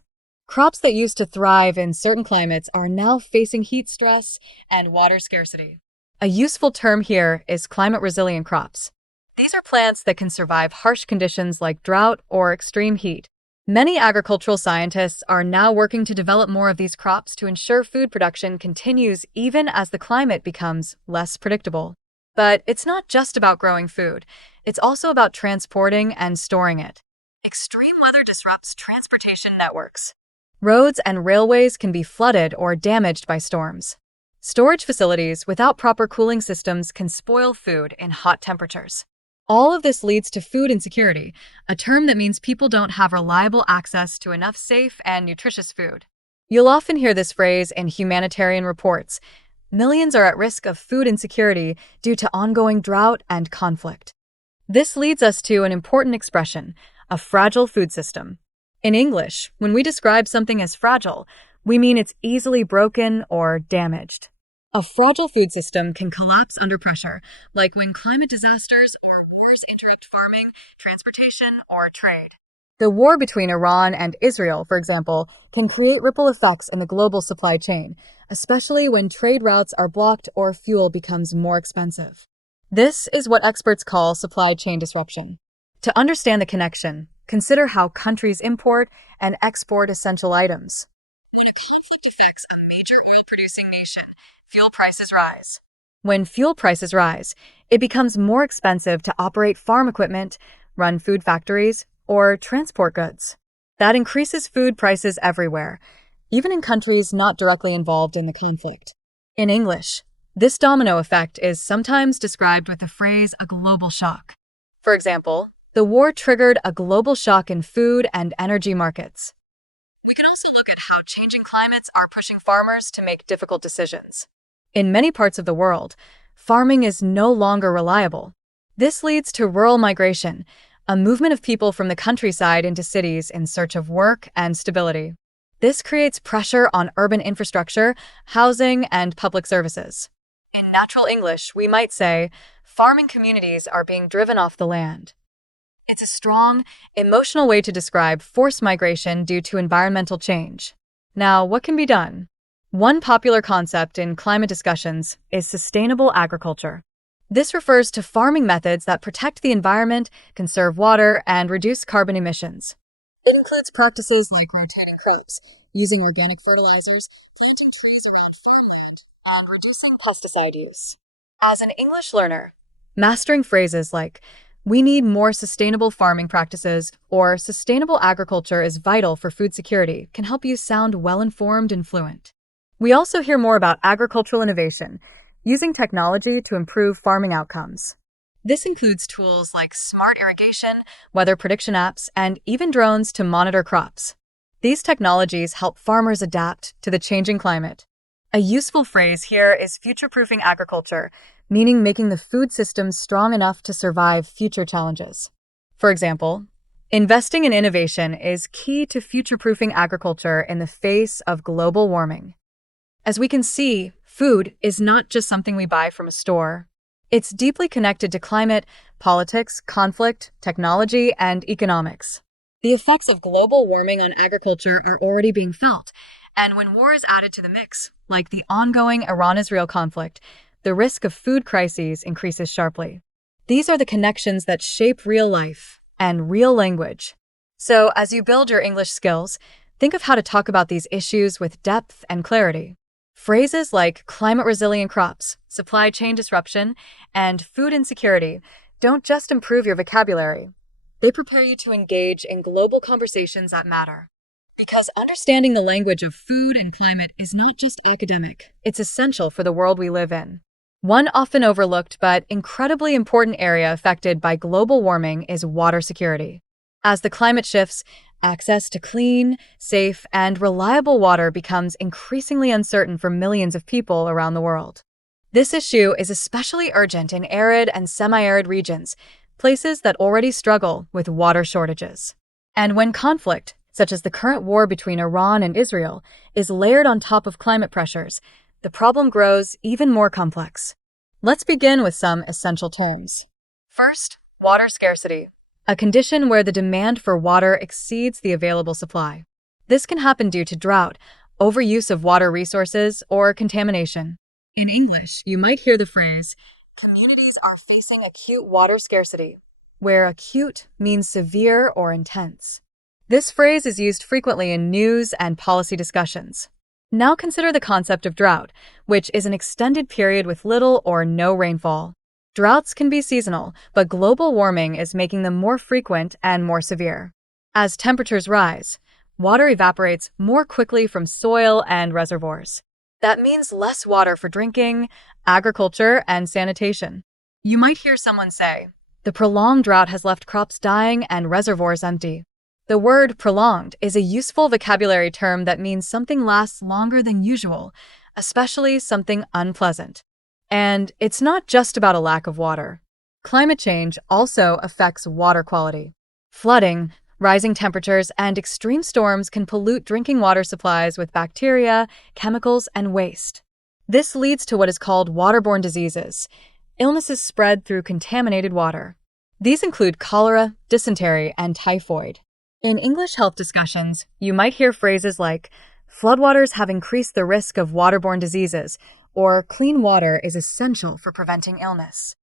Crops that used to thrive in certain climates are now facing heat stress and water scarcity. A useful term here is climate-resilient crops. These are plants that can survive harsh conditions like drought or extreme heat. Many agricultural scientists are now working to develop more of these crops to ensure food production continues even as the climate becomes less predictable. But it's not just about growing food. It's also about transporting and storing it. Extreme weather disrupts transportation networks. Roads and railways can be flooded or damaged by storms. Storage facilities without proper cooling systems can spoil food in hot temperatures. All of this leads to food insecurity, a term that means people don't have reliable access to enough safe and nutritious food. You'll often hear this phrase in humanitarian reports. Millions are at risk of food insecurity due to ongoing drought and conflict. This leads us to an important expression, a fragile food system. In English, when we describe something as fragile, we mean it's easily broken or damaged. A fragile food system can collapse under pressure, like when climate disasters or wars interrupt farming, transportation, or trade. The war between Iran and Israel, for example, can create ripple effects in the global supply chain, especially when trade routes are blocked or fuel becomes more expensive. This is what experts call supply chain disruption. To understand the connection, consider how countries import and export essential items. When a conflict affects a major oil-producing nation, fuel prices rise. When fuel prices rise, it becomes more expensive to operate farm equipment, run food factories, or transport goods. That increases food prices everywhere, even in countries not directly involved in the conflict. In English, this domino effect is sometimes described with the phrase a global shock. For example, the war triggered a global shock in food and energy markets. We can also look at how changing climates are pushing farmers to make difficult decisions. In many parts of the world, farming is no longer reliable. This leads to rural migration, a movement of people from the countryside into cities in search of work and stability. This creates pressure on urban infrastructure, housing, and public services. In natural English, we might say, farming communities are being driven off the land. It's a strong, emotional way to describe forced migration due to environmental change. Now, what can be done? One popular concept in climate discussions is sustainable agriculture. This refers to farming methods that protect the environment, conserve water, and reduce carbon emissions. It includes practices like rotating crops, using organic fertilizers, planting trees around farmland, and reducing pesticide use. As an English learner, mastering phrases like, "We need more sustainable farming practices," or "sustainable agriculture is vital for food security," can help you sound well-informed and fluent. We also hear more about agricultural innovation, using technology to improve farming outcomes. This includes tools like smart irrigation, weather prediction apps, and even drones to monitor crops. These technologies help farmers adapt to the changing climate. A useful phrase here is future-proofing agriculture, meaning making the food system strong enough to survive future challenges. For example, investing in innovation is key to future-proofing agriculture in the face of global warming. As we can see, food is not just something we buy from a store. It's deeply connected to climate, politics, conflict, technology, and economics. The effects of global warming on agriculture are already being felt, and when war is added to the mix, like the ongoing Iran-Israel conflict, the risk of food crises increases sharply. These are the connections that shape real life and real language. So, as you build your English skills, think of how to talk about these issues with depth and clarity. Phrases like climate-resilient crops, supply chain disruption, and food insecurity don't just improve your vocabulary. They prepare you to engage in global conversations that matter. Because understanding the language of food and climate is not just academic, it's essential for the world we live in. One often overlooked but incredibly important area affected by global warming is water security. As the climate shifts, access to clean, safe, and reliable water becomes increasingly uncertain for millions of people around the world. This issue is especially urgent in arid and semi-arid regions, places that already struggle with water shortages. And when conflict, such as the current war between Iran and Israel, is layered on top of climate pressures, the problem grows even more complex. Let's begin with some essential terms. First, water scarcity, a condition where the demand for water exceeds the available supply. This can happen due to drought, overuse of water resources, or contamination. In English, you might hear the phrase, communities are facing acute water scarcity, where acute means severe or intense. This phrase is used frequently in news and policy discussions. Now consider the concept of drought, which is an extended period with little or no rainfall. Droughts can be seasonal, but global warming is making them more frequent and more severe. As temperatures rise, water evaporates more quickly from soil and reservoirs. That means less water for drinking, agriculture, and sanitation. You might hear someone say, the prolonged drought has left crops dying and reservoirs empty. The word prolonged is a useful vocabulary term that means something lasts longer than usual, especially something unpleasant. And it's not just about a lack of water. Climate change also affects water quality. Flooding, rising temperatures, and extreme storms can pollute drinking water supplies with bacteria, chemicals, and waste. This leads to what is called waterborne diseases, illnesses spread through contaminated water. These include cholera, dysentery, and typhoid. In English health discussions, you might hear phrases like, floodwaters have increased the risk of waterborne diseases, or clean water is essential for preventing illness.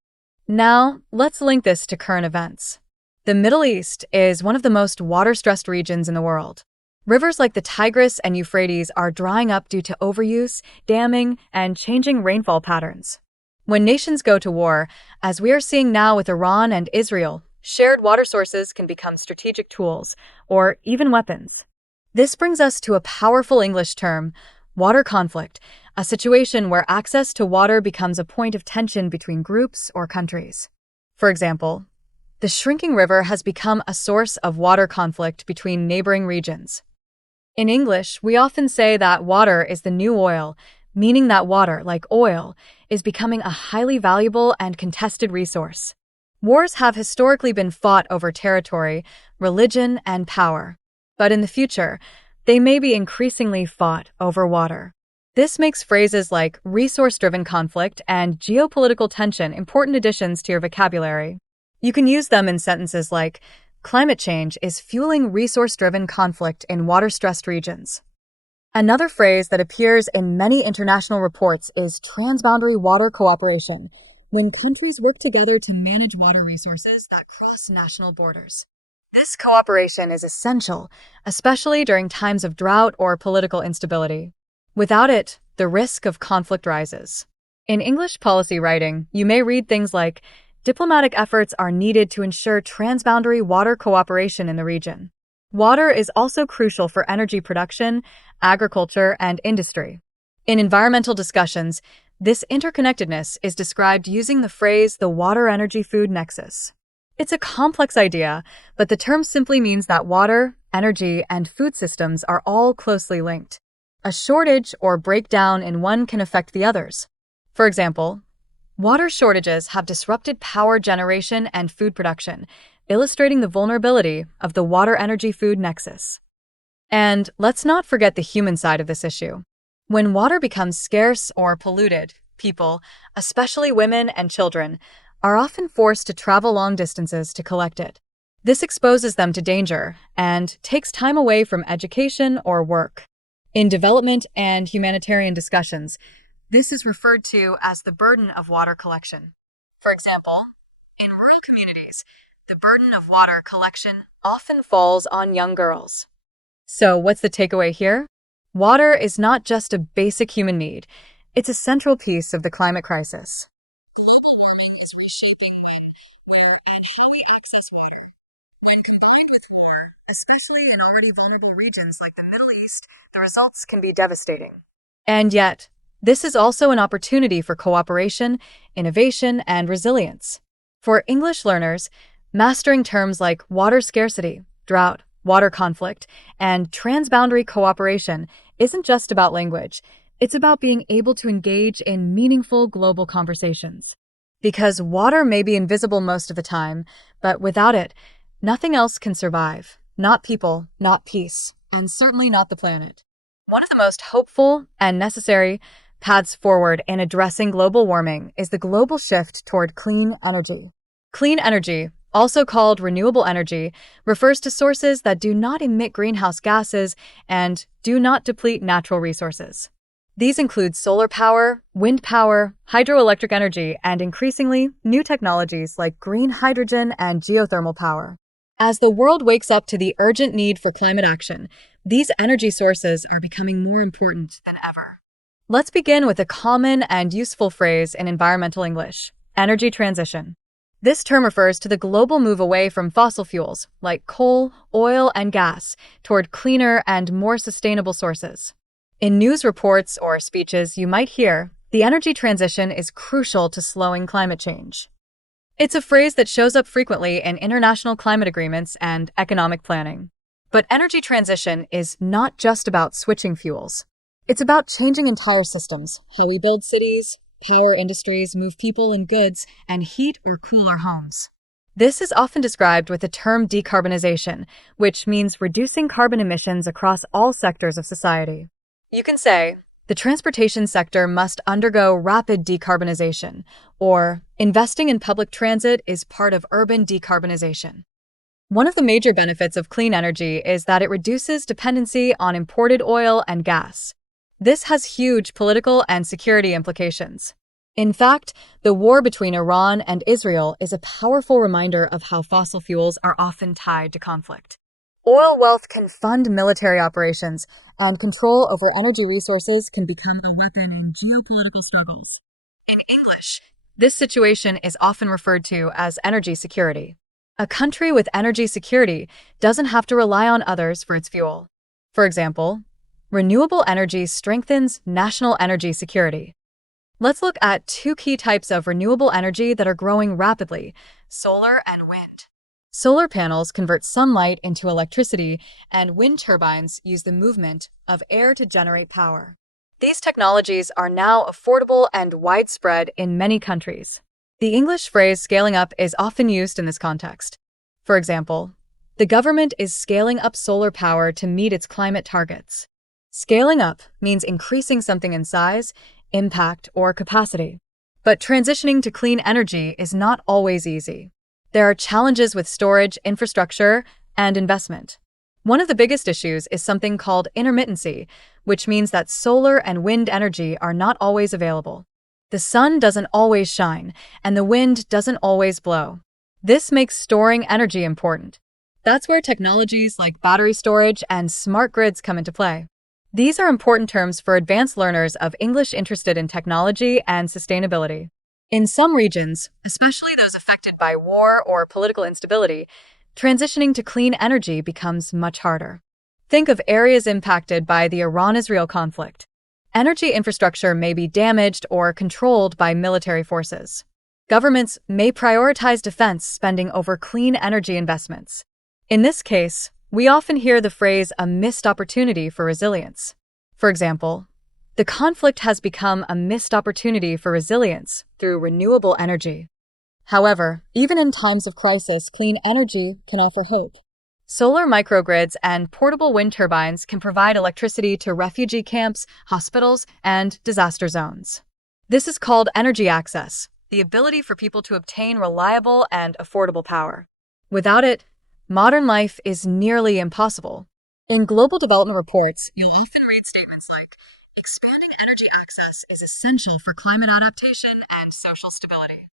Now, let's link this to current events. The Middle East is one of the most water-stressed regions in the world. Rivers like the Tigris and Euphrates are drying up due to overuse, damming, and changing rainfall patterns. When nations go to war, as we are seeing now with Iran and Israel, shared water sources can become strategic tools, or even weapons. This brings us to a powerful English term, water conflict, a situation where access to water becomes a point of tension between groups or countries. For example, the shrinking river has become a source of water conflict between neighboring regions. In English, we often say that water is the new oil, meaning that water, like oil, is becoming a highly valuable and contested resource. Wars have historically been fought over territory, religion, and power. But in the future, they may be increasingly fought over water. This makes phrases like resource-driven conflict and geopolitical tension important additions to your vocabulary. You can use them in sentences like, climate change is fueling resource-driven conflict in water-stressed regions. Another phrase that appears in many international reports is transboundary water cooperation, when countries work together to manage water resources that cross national borders. This cooperation is essential, especially during times of drought or political instability. Without it, the risk of conflict rises. In English policy writing, you may read things like, diplomatic efforts are needed to ensure transboundary water cooperation in the region. Water is also crucial for energy production, agriculture, and industry. In environmental discussions, This interconnectedness is described using the phrase the water-energy-food nexus. It's a complex idea, but the term simply means that water, energy, and food systems are all closely linked. A shortage or breakdown in one can affect the others. For example, water shortages have disrupted power generation and food production, illustrating the vulnerability of the water-energy-food nexus. And let's not forget the human side of this issue. When water becomes scarce or polluted, people, especially women and children, are often forced to travel long distances to collect it. This exposes them to danger and takes time away from education or work. In development and humanitarian discussions, this is referred to as the burden of water collection. For example, in rural communities, the burden of water collection often falls on young girls. So, what's the takeaway here? Water is not just a basic human need, it's a central piece of the climate crisis. Global warming is reshaping when and how we access water. When combined with war, especially in already vulnerable regions like the Middle East, the results can be devastating. And yet, this is also an opportunity for cooperation, innovation, and resilience. For English learners, mastering terms like water scarcity, drought, water conflict, and transboundary cooperation isn't just about language. It's about being able to engage in meaningful global conversations. Because water may be invisible most of the time, but without it, nothing else can survive. Not people, not peace, and certainly not the planet. One of the most hopeful and necessary paths forward in addressing global warming is the global shift toward clean energy. Clean energy, also called renewable energy, refers to sources that do not emit greenhouse gases and do not deplete natural resources. These include solar power, wind power, hydroelectric energy, and increasingly, new technologies like green hydrogen and geothermal power. As the world wakes up to the urgent need for climate action, these energy sources are becoming more important than ever. Let's begin with a common and useful phrase in environmental English: energy transition. This term refers to the global move away from fossil fuels, like coal, oil, and gas, toward cleaner and more sustainable sources. In news reports or speeches, you might hear, the energy transition is crucial to slowing climate change. It's a phrase that shows up frequently in international climate agreements and economic planning. But energy transition is not just about switching fuels. It's about changing entire systems, how we build cities, power industries, move people and goods, and heat or cool our homes. This is often described with the term decarbonization, which means reducing carbon emissions across all sectors of society. You can say, the transportation sector must undergo rapid decarbonization, or investing in public transit is part of urban decarbonization. One of the major benefits of clean energy is that it reduces dependency on imported oil and gas. This has huge political and security implications. In fact, the war between Iran and Israel is a powerful reminder of how fossil fuels are often tied to conflict. Oil wealth can fund military operations, and control over energy resources can become a weapon in geopolitical struggles. In English, this situation is often referred to as energy security. A country with energy security doesn't have to rely on others for its fuel. For example, renewable energy strengthens national energy security. Let's look at two key types of renewable energy that are growing rapidly: solar and wind. Solar panels convert sunlight into electricity, and wind turbines use the movement of air to generate power. These technologies are now affordable and widespread in many countries. The English phrase scaling up is often used in this context. For example, the government is scaling up solar power to meet its climate targets. Scaling up means increasing something in size, impact, or capacity. But transitioning to clean energy is not always easy. There are challenges with storage, infrastructure, and investment. One of the biggest issues is something called intermittency, which means that solar and wind energy are not always available. The sun doesn't always shine, and the wind doesn't always blow. This makes storing energy important. That's where technologies like battery storage and smart grids come into play. These are important terms for advanced learners of English interested in technology and sustainability. In some regions, especially those affected by war or political instability, transitioning to clean energy becomes much harder. Think of areas impacted by the Iran-Israel conflict. Energy infrastructure may be damaged or controlled by military forces. Governments may prioritize defense spending over clean energy investments. In this case, we often hear the phrase a missed opportunity for resilience. For example, the conflict has become a missed opportunity for resilience through renewable energy. However, even in times of crisis, clean energy can offer hope. Solar microgrids and portable wind turbines can provide electricity to refugee camps, hospitals, and disaster zones. This is called energy access, the ability for people to obtain reliable and affordable power. Without it, modern life is nearly impossible. In global development reports, you'll often read statements like, expanding energy access is essential for climate adaptation and social stability.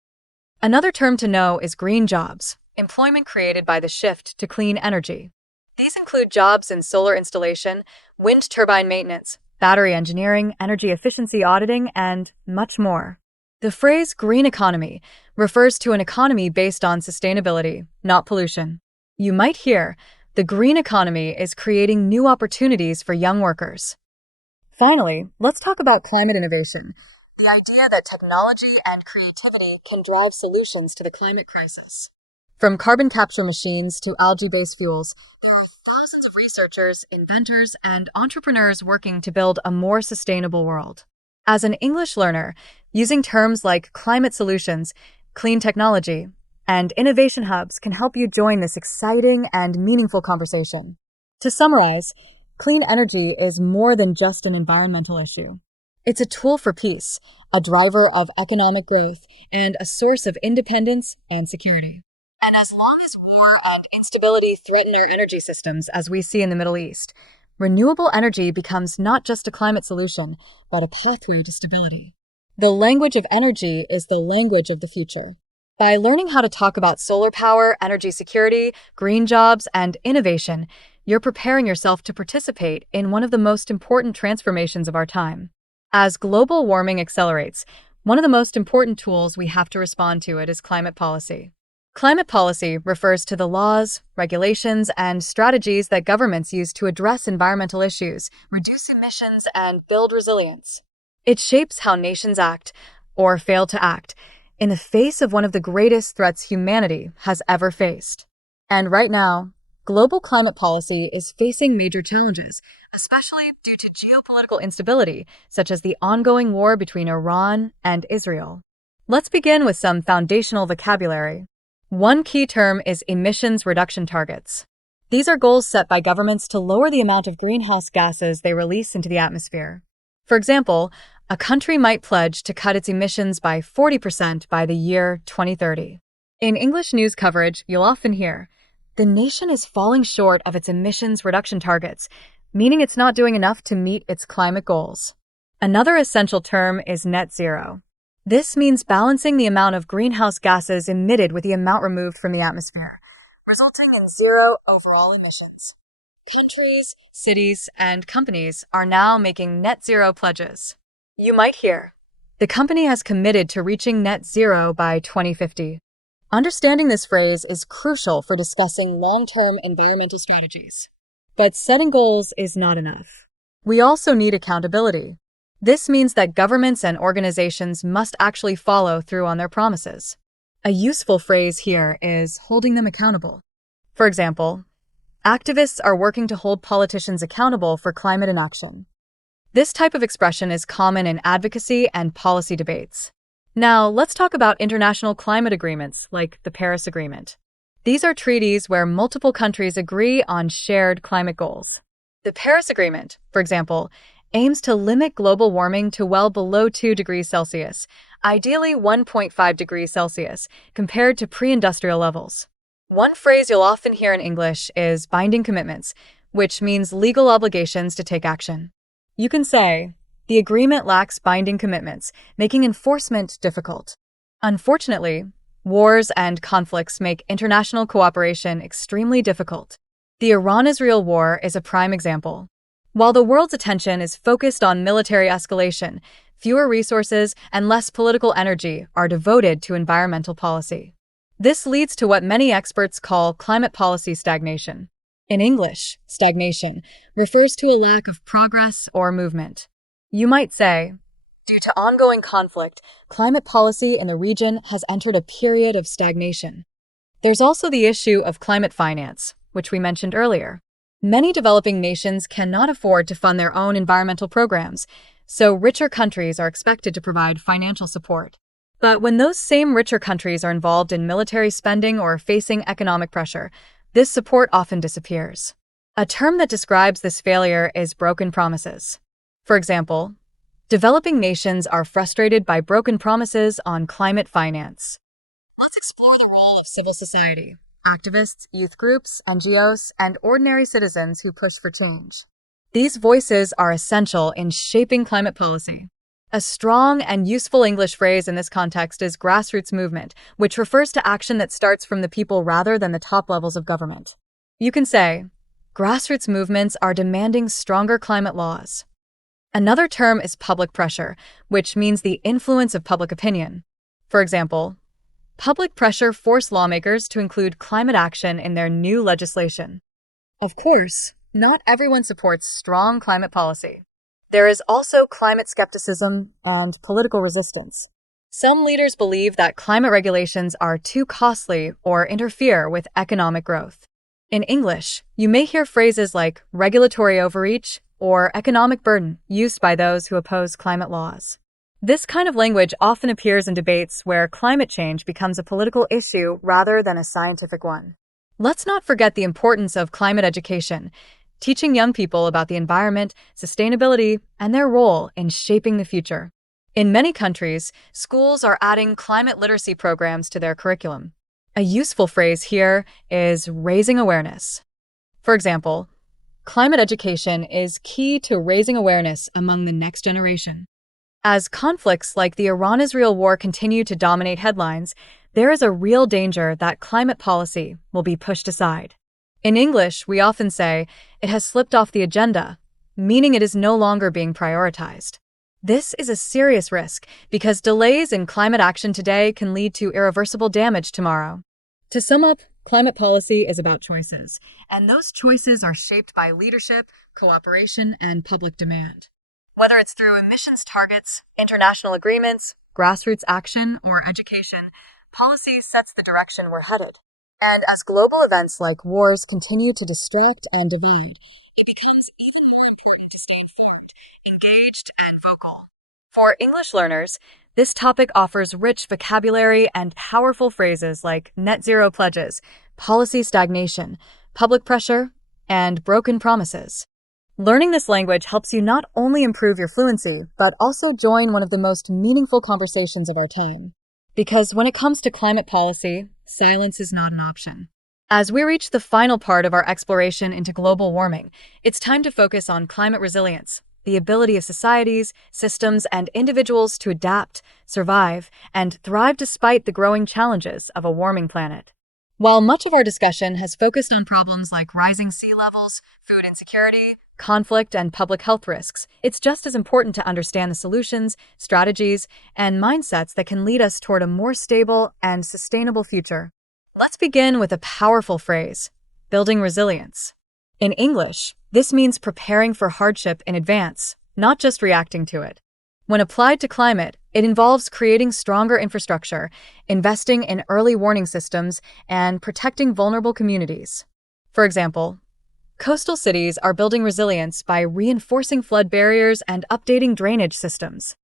Another term to know is green jobs, employment created by the shift to clean energy. These include jobs in solar installation, wind turbine maintenance, battery engineering, energy efficiency auditing, and much more. The phrase green economy refers to an economy based on sustainability, not pollution. You might hear, the green economy is creating new opportunities for young workers. Finally, let's talk about climate innovation, the idea that technology and creativity can drive solutions to the climate crisis. From carbon capture machines to algae-based fuels, there are thousands of researchers, inventors, and entrepreneurs working to build a more sustainable world. As an English learner, using terms like climate solutions, clean technology, and innovation hubs can help you join this exciting and meaningful conversation. To summarize, clean energy is more than just an environmental issue. It's a tool for peace, a driver of economic growth, and a source of independence and security. And as long as war and instability threaten our energy systems, as we see in the Middle East, renewable energy becomes not just a climate solution, but a pathway to stability. The language of energy is the language of the future. By learning how to talk about solar power, energy security, green jobs, and innovation, you're preparing yourself to participate in one of the most important transformations of our time. As global warming accelerates, one of the most important tools we have to respond to it is climate policy. Climate policy refers to the laws, regulations, and strategies that governments use to address environmental issues, reduce emissions, and build resilience. It shapes how nations act, or fail to act, in the face of one of the greatest threats humanity has ever faced. And right now, global climate policy is facing major challenges, especially due to geopolitical instability, such as the ongoing war between Iran and Israel. Let's begin with some foundational vocabulary. One key term is emissions reduction targets. These are goals set by governments to lower the amount of greenhouse gases they release into the atmosphere. For example, a country might pledge to cut its emissions by 40% by the year 2030. In English news coverage, you'll often hear, the nation is falling short of its emissions reduction targets, meaning it's not doing enough to meet its climate goals. Another essential term is net zero. This means balancing the amount of greenhouse gases emitted with the amount removed from the atmosphere, resulting in zero overall emissions. Countries, cities, and companies are now making net zero pledges. You might hear, the company has committed to reaching net zero by 2050. Understanding this phrase is crucial for discussing long-term environmental strategies. But setting goals is not enough. We also need accountability. This means that governments and organizations must actually follow through on their promises. A useful phrase here is holding them accountable. For example, activists are working to hold politicians accountable for climate inaction. This type of expression is common in advocacy and policy debates. Now, let's talk about international climate agreements like the Paris Agreement. These are treaties where multiple countries agree on shared climate goals. The Paris Agreement, for example, aims to limit global warming to well below 2 degrees Celsius, ideally 1.5 degrees Celsius, compared to pre-industrial levels. One phrase you'll often hear in English is binding commitments, which means legal obligations to take action. You can say, the agreement lacks binding commitments, making enforcement difficult. Unfortunately, wars and conflicts make international cooperation extremely difficult. The Iran-Israel war is a prime example. While the world's attention is focused on military escalation, fewer resources and less political energy are devoted to environmental policy. This leads to what many experts call climate policy stagnation. In English, stagnation refers to a lack of progress or movement. You might say, due to ongoing conflict, climate policy in the region has entered a period of stagnation. There's also the issue of climate finance, which we mentioned earlier. Many developing nations cannot afford to fund their own environmental programs, so richer countries are expected to provide financial support. But when those same richer countries are involved in military spending or facing economic pressure, this support often disappears. A term that describes this failure is broken promises. For example, developing nations are frustrated by broken promises on climate finance. Let's explore the role of civil society, activists, youth groups, NGOs, and ordinary citizens who push for change. These voices are essential in shaping climate policy. A strong and useful English phrase in this context is grassroots movement, which refers to action that starts from the people rather than the top levels of government. You can say, grassroots movements are demanding stronger climate laws. Another term is public pressure, which means the influence of public opinion. For example, public pressure forced lawmakers to include climate action in their new legislation. Of course, not everyone supports strong climate policy. There is also climate skepticism and political resistance. Some leaders believe that climate regulations are too costly or interfere with economic growth. In English, you may hear phrases like regulatory overreach or economic burden used by those who oppose climate laws. This kind of language often appears in debates where climate change becomes a political issue rather than a scientific one. Let's not forget the importance of climate education, teaching young people about the environment, sustainability, and their role in shaping the future. In many countries, schools are adding climate literacy programs to their curriculum. A useful phrase here is raising awareness. For example, climate education is key to raising awareness among the next generation. As conflicts like the Iran-Israel war continue to dominate headlines, there is a real danger that climate policy will be pushed aside. In English, we often say, it has slipped off the agenda, meaning it is no longer being prioritized. This is a serious risk because delays in climate action today can lead to irreversible damage tomorrow. To sum up, climate policy is about choices, and those choices are shaped by leadership, cooperation, and public demand. Whether it's through emissions targets, international agreements, grassroots action, or education, policy sets the direction we're headed. And as global events like wars continue to distract and divide, it becomes even more important to stay informed, engaged, and vocal. For English learners, this topic offers rich vocabulary and powerful phrases like net zero pledges, policy stagnation, public pressure, and broken promises. Learning this language helps you not only improve your fluency, but also join one of the most meaningful conversations of our time. Because when it comes to climate policy, silence is not an option. As we reach the final part of our exploration into global warming, it's time to focus on climate resilience, the ability of societies, systems, and individuals to adapt, survive, and thrive despite the growing challenges of a warming planet. While much of our discussion has focused on problems like rising sea levels, food insecurity, conflict, and public health risks, it's just as important to understand the solutions, strategies, and mindsets that can lead us toward a more stable and sustainable future. Let's begin with a powerful phrase, building resilience. In English, this means preparing for hardship in advance, not just reacting to it. When applied to climate, it involves creating stronger infrastructure, investing in early warning systems, and protecting vulnerable communities. For example, coastal cities are building resilience by reinforcing flood barriers and updating drainage systems.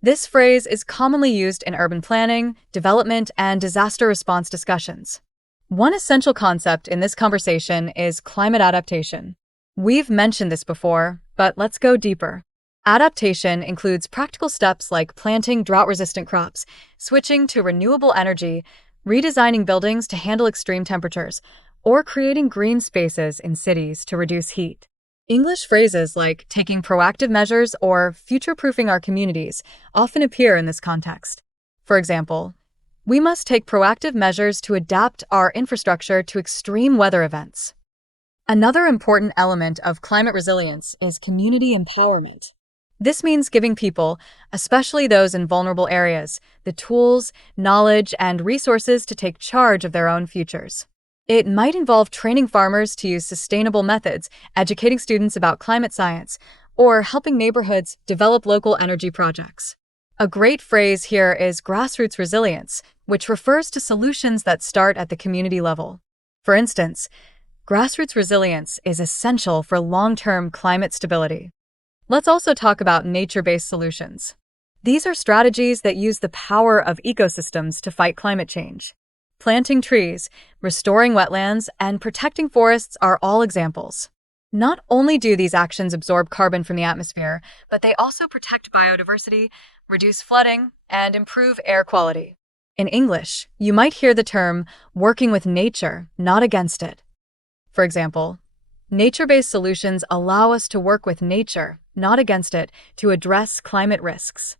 This phrase is commonly used in urban planning, development, and disaster response discussions. One essential concept in this conversation is climate adaptation. We've mentioned this before, but let's go deeper. Adaptation includes practical steps like planting drought-resistant crops, switching to renewable energy, redesigning buildings to handle extreme temperatures, or creating green spaces in cities to reduce heat. English phrases like taking proactive measures or future-proofing our communities often appear in this context. For example, we must take proactive measures to adapt our infrastructure to extreme weather events. Another important element of climate resilience is community empowerment. This means giving people, especially those in vulnerable areas, the tools, knowledge, and resources to take charge of their own futures. It might involve training farmers to use sustainable methods, educating students about climate science, or helping neighborhoods develop local energy projects. A great phrase here is grassroots resilience, which refers to solutions that start at the community level. For instance, grassroots resilience is essential for long-term climate stability. Let's also talk about nature-based solutions. These are strategies that use the power of ecosystems to fight climate change. Planting trees, restoring wetlands, and protecting forests are all examples. Not only do these actions absorb carbon from the atmosphere, but they also protect biodiversity, reduce flooding, and improve air quality. In English, you might hear the term working with nature, not against it. For example, nature-based solutions allow us to work with nature, not against it, to address climate risks.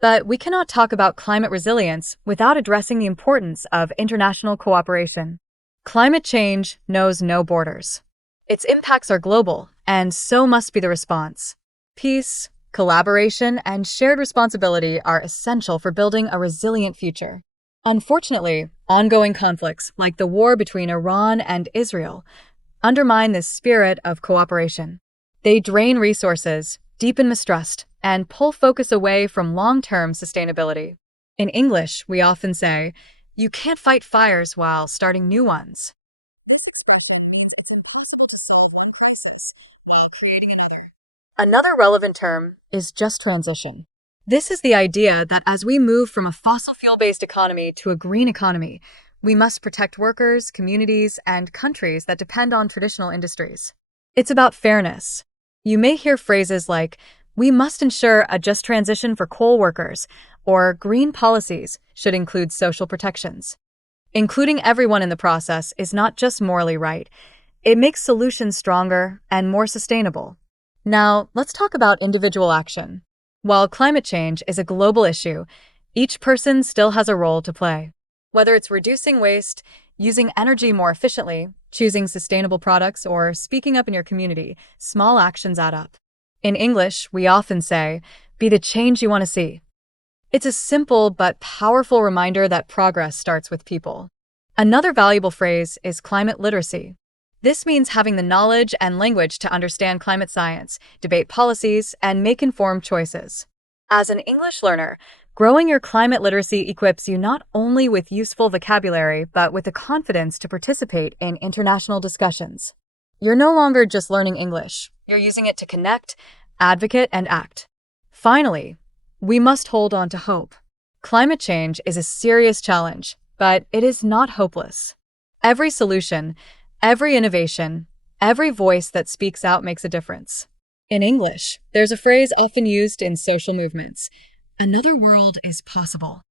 But we cannot talk about climate resilience without addressing the importance of international cooperation. Climate change knows no borders. Its impacts are global, and so must be the response. Peace, collaboration, and shared responsibility are essential for building a resilient future. Unfortunately, ongoing conflicts, like the war between Iran and Israel, undermine this spirit of cooperation. They drain resources, deepen mistrust, and pull focus away from long-term sustainability. In English, we often say, "You can't fight fires while starting new ones." Another relevant term is just transition. This is the idea that as we move from a fossil fuel-based economy to a green economy, we must protect workers, communities, and countries that depend on traditional industries. It's about fairness. You may hear phrases like, "We must ensure a just transition for coal workers," or "green policies should include social protections." Including everyone in the process is not just morally right, it makes solutions stronger and more sustainable. Now, let's talk about individual action. While climate change is a global issue, each person still has a role to play. Whether it's reducing waste, using energy more efficiently, choosing sustainable products, or speaking up in your community, small actions add up. In English, we often say, "Be the change you want to see." It's a simple but powerful reminder that progress starts with people. Another valuable phrase is climate literacy. This means having the knowledge and language to understand climate science, debate policies, and make informed choices. As an English learner, growing your climate literacy equips you not only with useful vocabulary, but with the confidence to participate in international discussions. You're no longer just learning English. You're using it to connect, advocate, and act. Finally, we must hold on to hope. Climate change is a serious challenge, but it is not hopeless. Every solution, every innovation, every voice that speaks out makes a difference. In English, there's a phrase often used in social movements: "Another world is possible."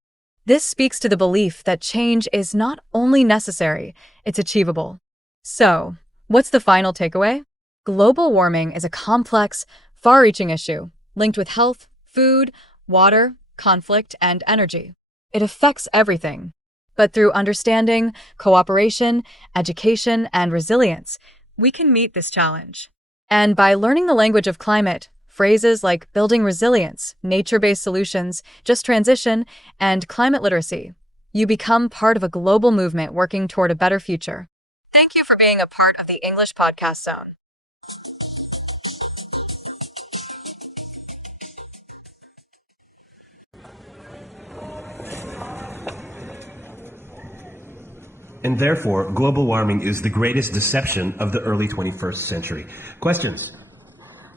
This speaks to the belief that change is not only necessary, it's achievable. So, what's the final takeaway? Global warming is a complex, far-reaching issue linked with health, food, water, conflict, and energy. It affects everything. But through understanding, cooperation, education, and resilience, we can meet this challenge. And by learning the language of climate, phrases like building resilience, nature-based solutions, just transition, and climate literacy, you become part of a global movement working toward a better future. Thank you for being a part of the English Podcast Zone. And therefore, global warming is the greatest deception of the early 21st century. Questions?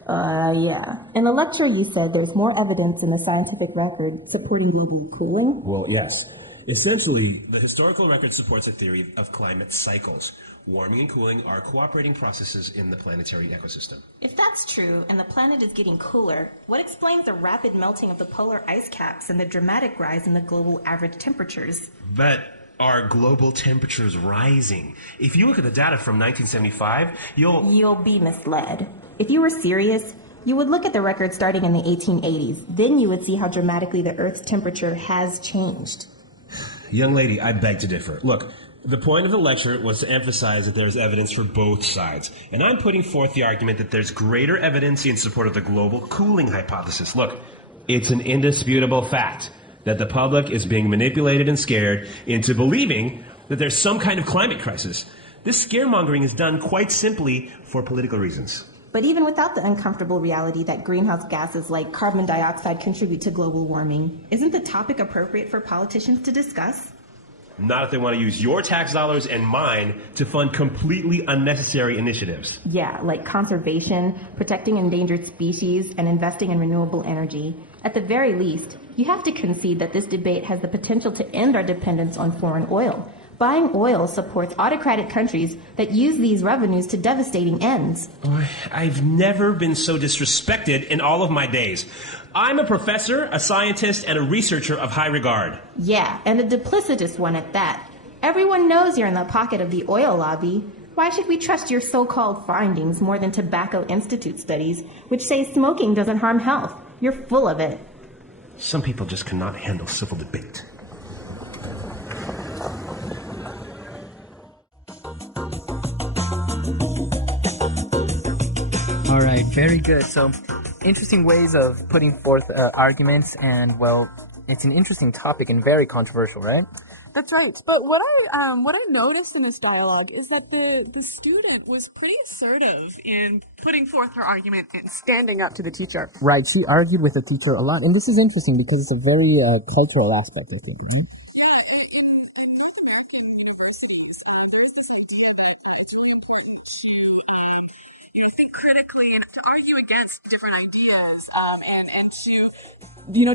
Yeah. In the lecture, you said there's more evidence in the scientific record supporting global cooling. Well, yes. Essentially, the historical record supports a theory of climate cycles. Warming and cooling are cooperating processes in the planetary ecosystem. If that's true, and the planet is getting cooler, what explains the rapid melting of the polar ice caps and the dramatic rise in the global average temperatures? But are global temperatures rising? If you look at the data from 1975, you'll be misled. If you were serious, you would look at the record starting in the 1880s. Then you would see how dramatically the Earth's temperature has changed. Young lady, I beg to differ. Look, the point of the lecture was to emphasize that there's evidence for both sides. And I'm putting forth the argument that there's greater evidence in support of the global cooling hypothesis. Look, it's an indisputable fact that the public is being manipulated and scared into believing that there's some kind of climate crisis. This scaremongering is done quite simply for political reasons. But even without the uncomfortable reality that greenhouse gases like carbon dioxide contribute to global warming, isn't the topic appropriate for politicians to discuss? Not if they want to use your tax dollars and mine to fund completely unnecessary initiatives. Yeah, like conservation, protecting endangered species, and investing in renewable energy. At the very least, you have to concede that this debate has the potential to end our dependence on foreign oil. Buying oil supports autocratic countries that use these revenues to devastating ends. I've never been so disrespected in all of my days. I'm a professor, a scientist, and a researcher of high regard. Yeah, and a duplicitous one at that. Everyone knows you're in the pocket of the oil lobby. Why should we trust your so-called findings more than Tobacco Institute studies, which say smoking doesn't harm health? You're full of it. Some people just cannot handle civil debate. All right, very good. So, interesting ways of putting forth arguments, and well, it's an interesting topic and very controversial, right? That's right. But what I noticed in this dialogue is that the student was pretty assertive in putting forth her argument and standing up to the teacher. Right. She argued with the teacher a lot, and this is interesting because it's a very cultural aspect, I think. Mm-hmm.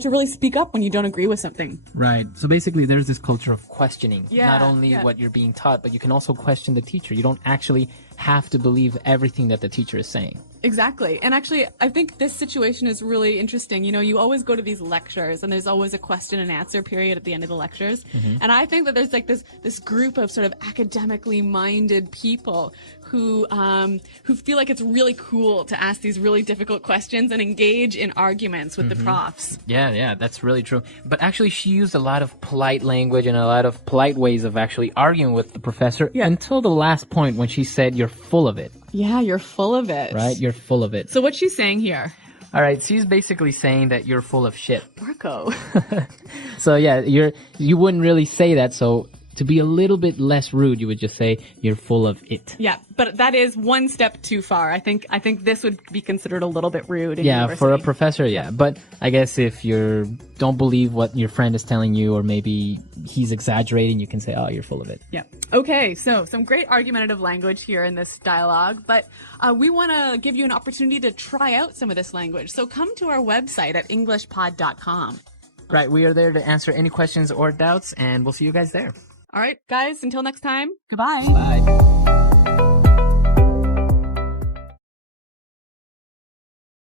To really speak up when you don't agree with something. Right. So basically there's this culture of questioning. Yeah, not only what you're being taught, but you can also question the teacher. You don't actually have to believe everything that the teacher is saying. Exactly. And actually, I think this situation is really interesting. You always go to these lectures and there's always a question and answer period at the end of the lectures. Mm-hmm. And I think that there's like this group of sort of academically minded people who feel like it's really cool to ask these really difficult questions and engage in arguments with the profs. Yeah, that's really true. But actually, she used a lot of polite language and a lot of polite ways of actually arguing with the professor until the last point when she said, "You're full of it." Yeah, you're full of it. Right? You're full of it. So what's she saying here? All right, she's basically saying that you're full of shit. Marco. So yeah, you wouldn't really say that, so to be a little bit less rude, you would just say you're full of it. Yeah, but that is one step too far. I think this would be considered a little bit rude in university. For a professor, yeah. But I guess if you don't believe what your friend is telling you, or maybe he's exaggerating, you can say, "Oh, you're full of it." Yeah. Okay, so some great argumentative language here in this dialogue, but we want to give you an opportunity to try out some of this language. So come to our website at englishpod.com. Right, we are there to answer any questions or doubts, and we'll see you guys there. All right, guys, until next time, goodbye. Bye.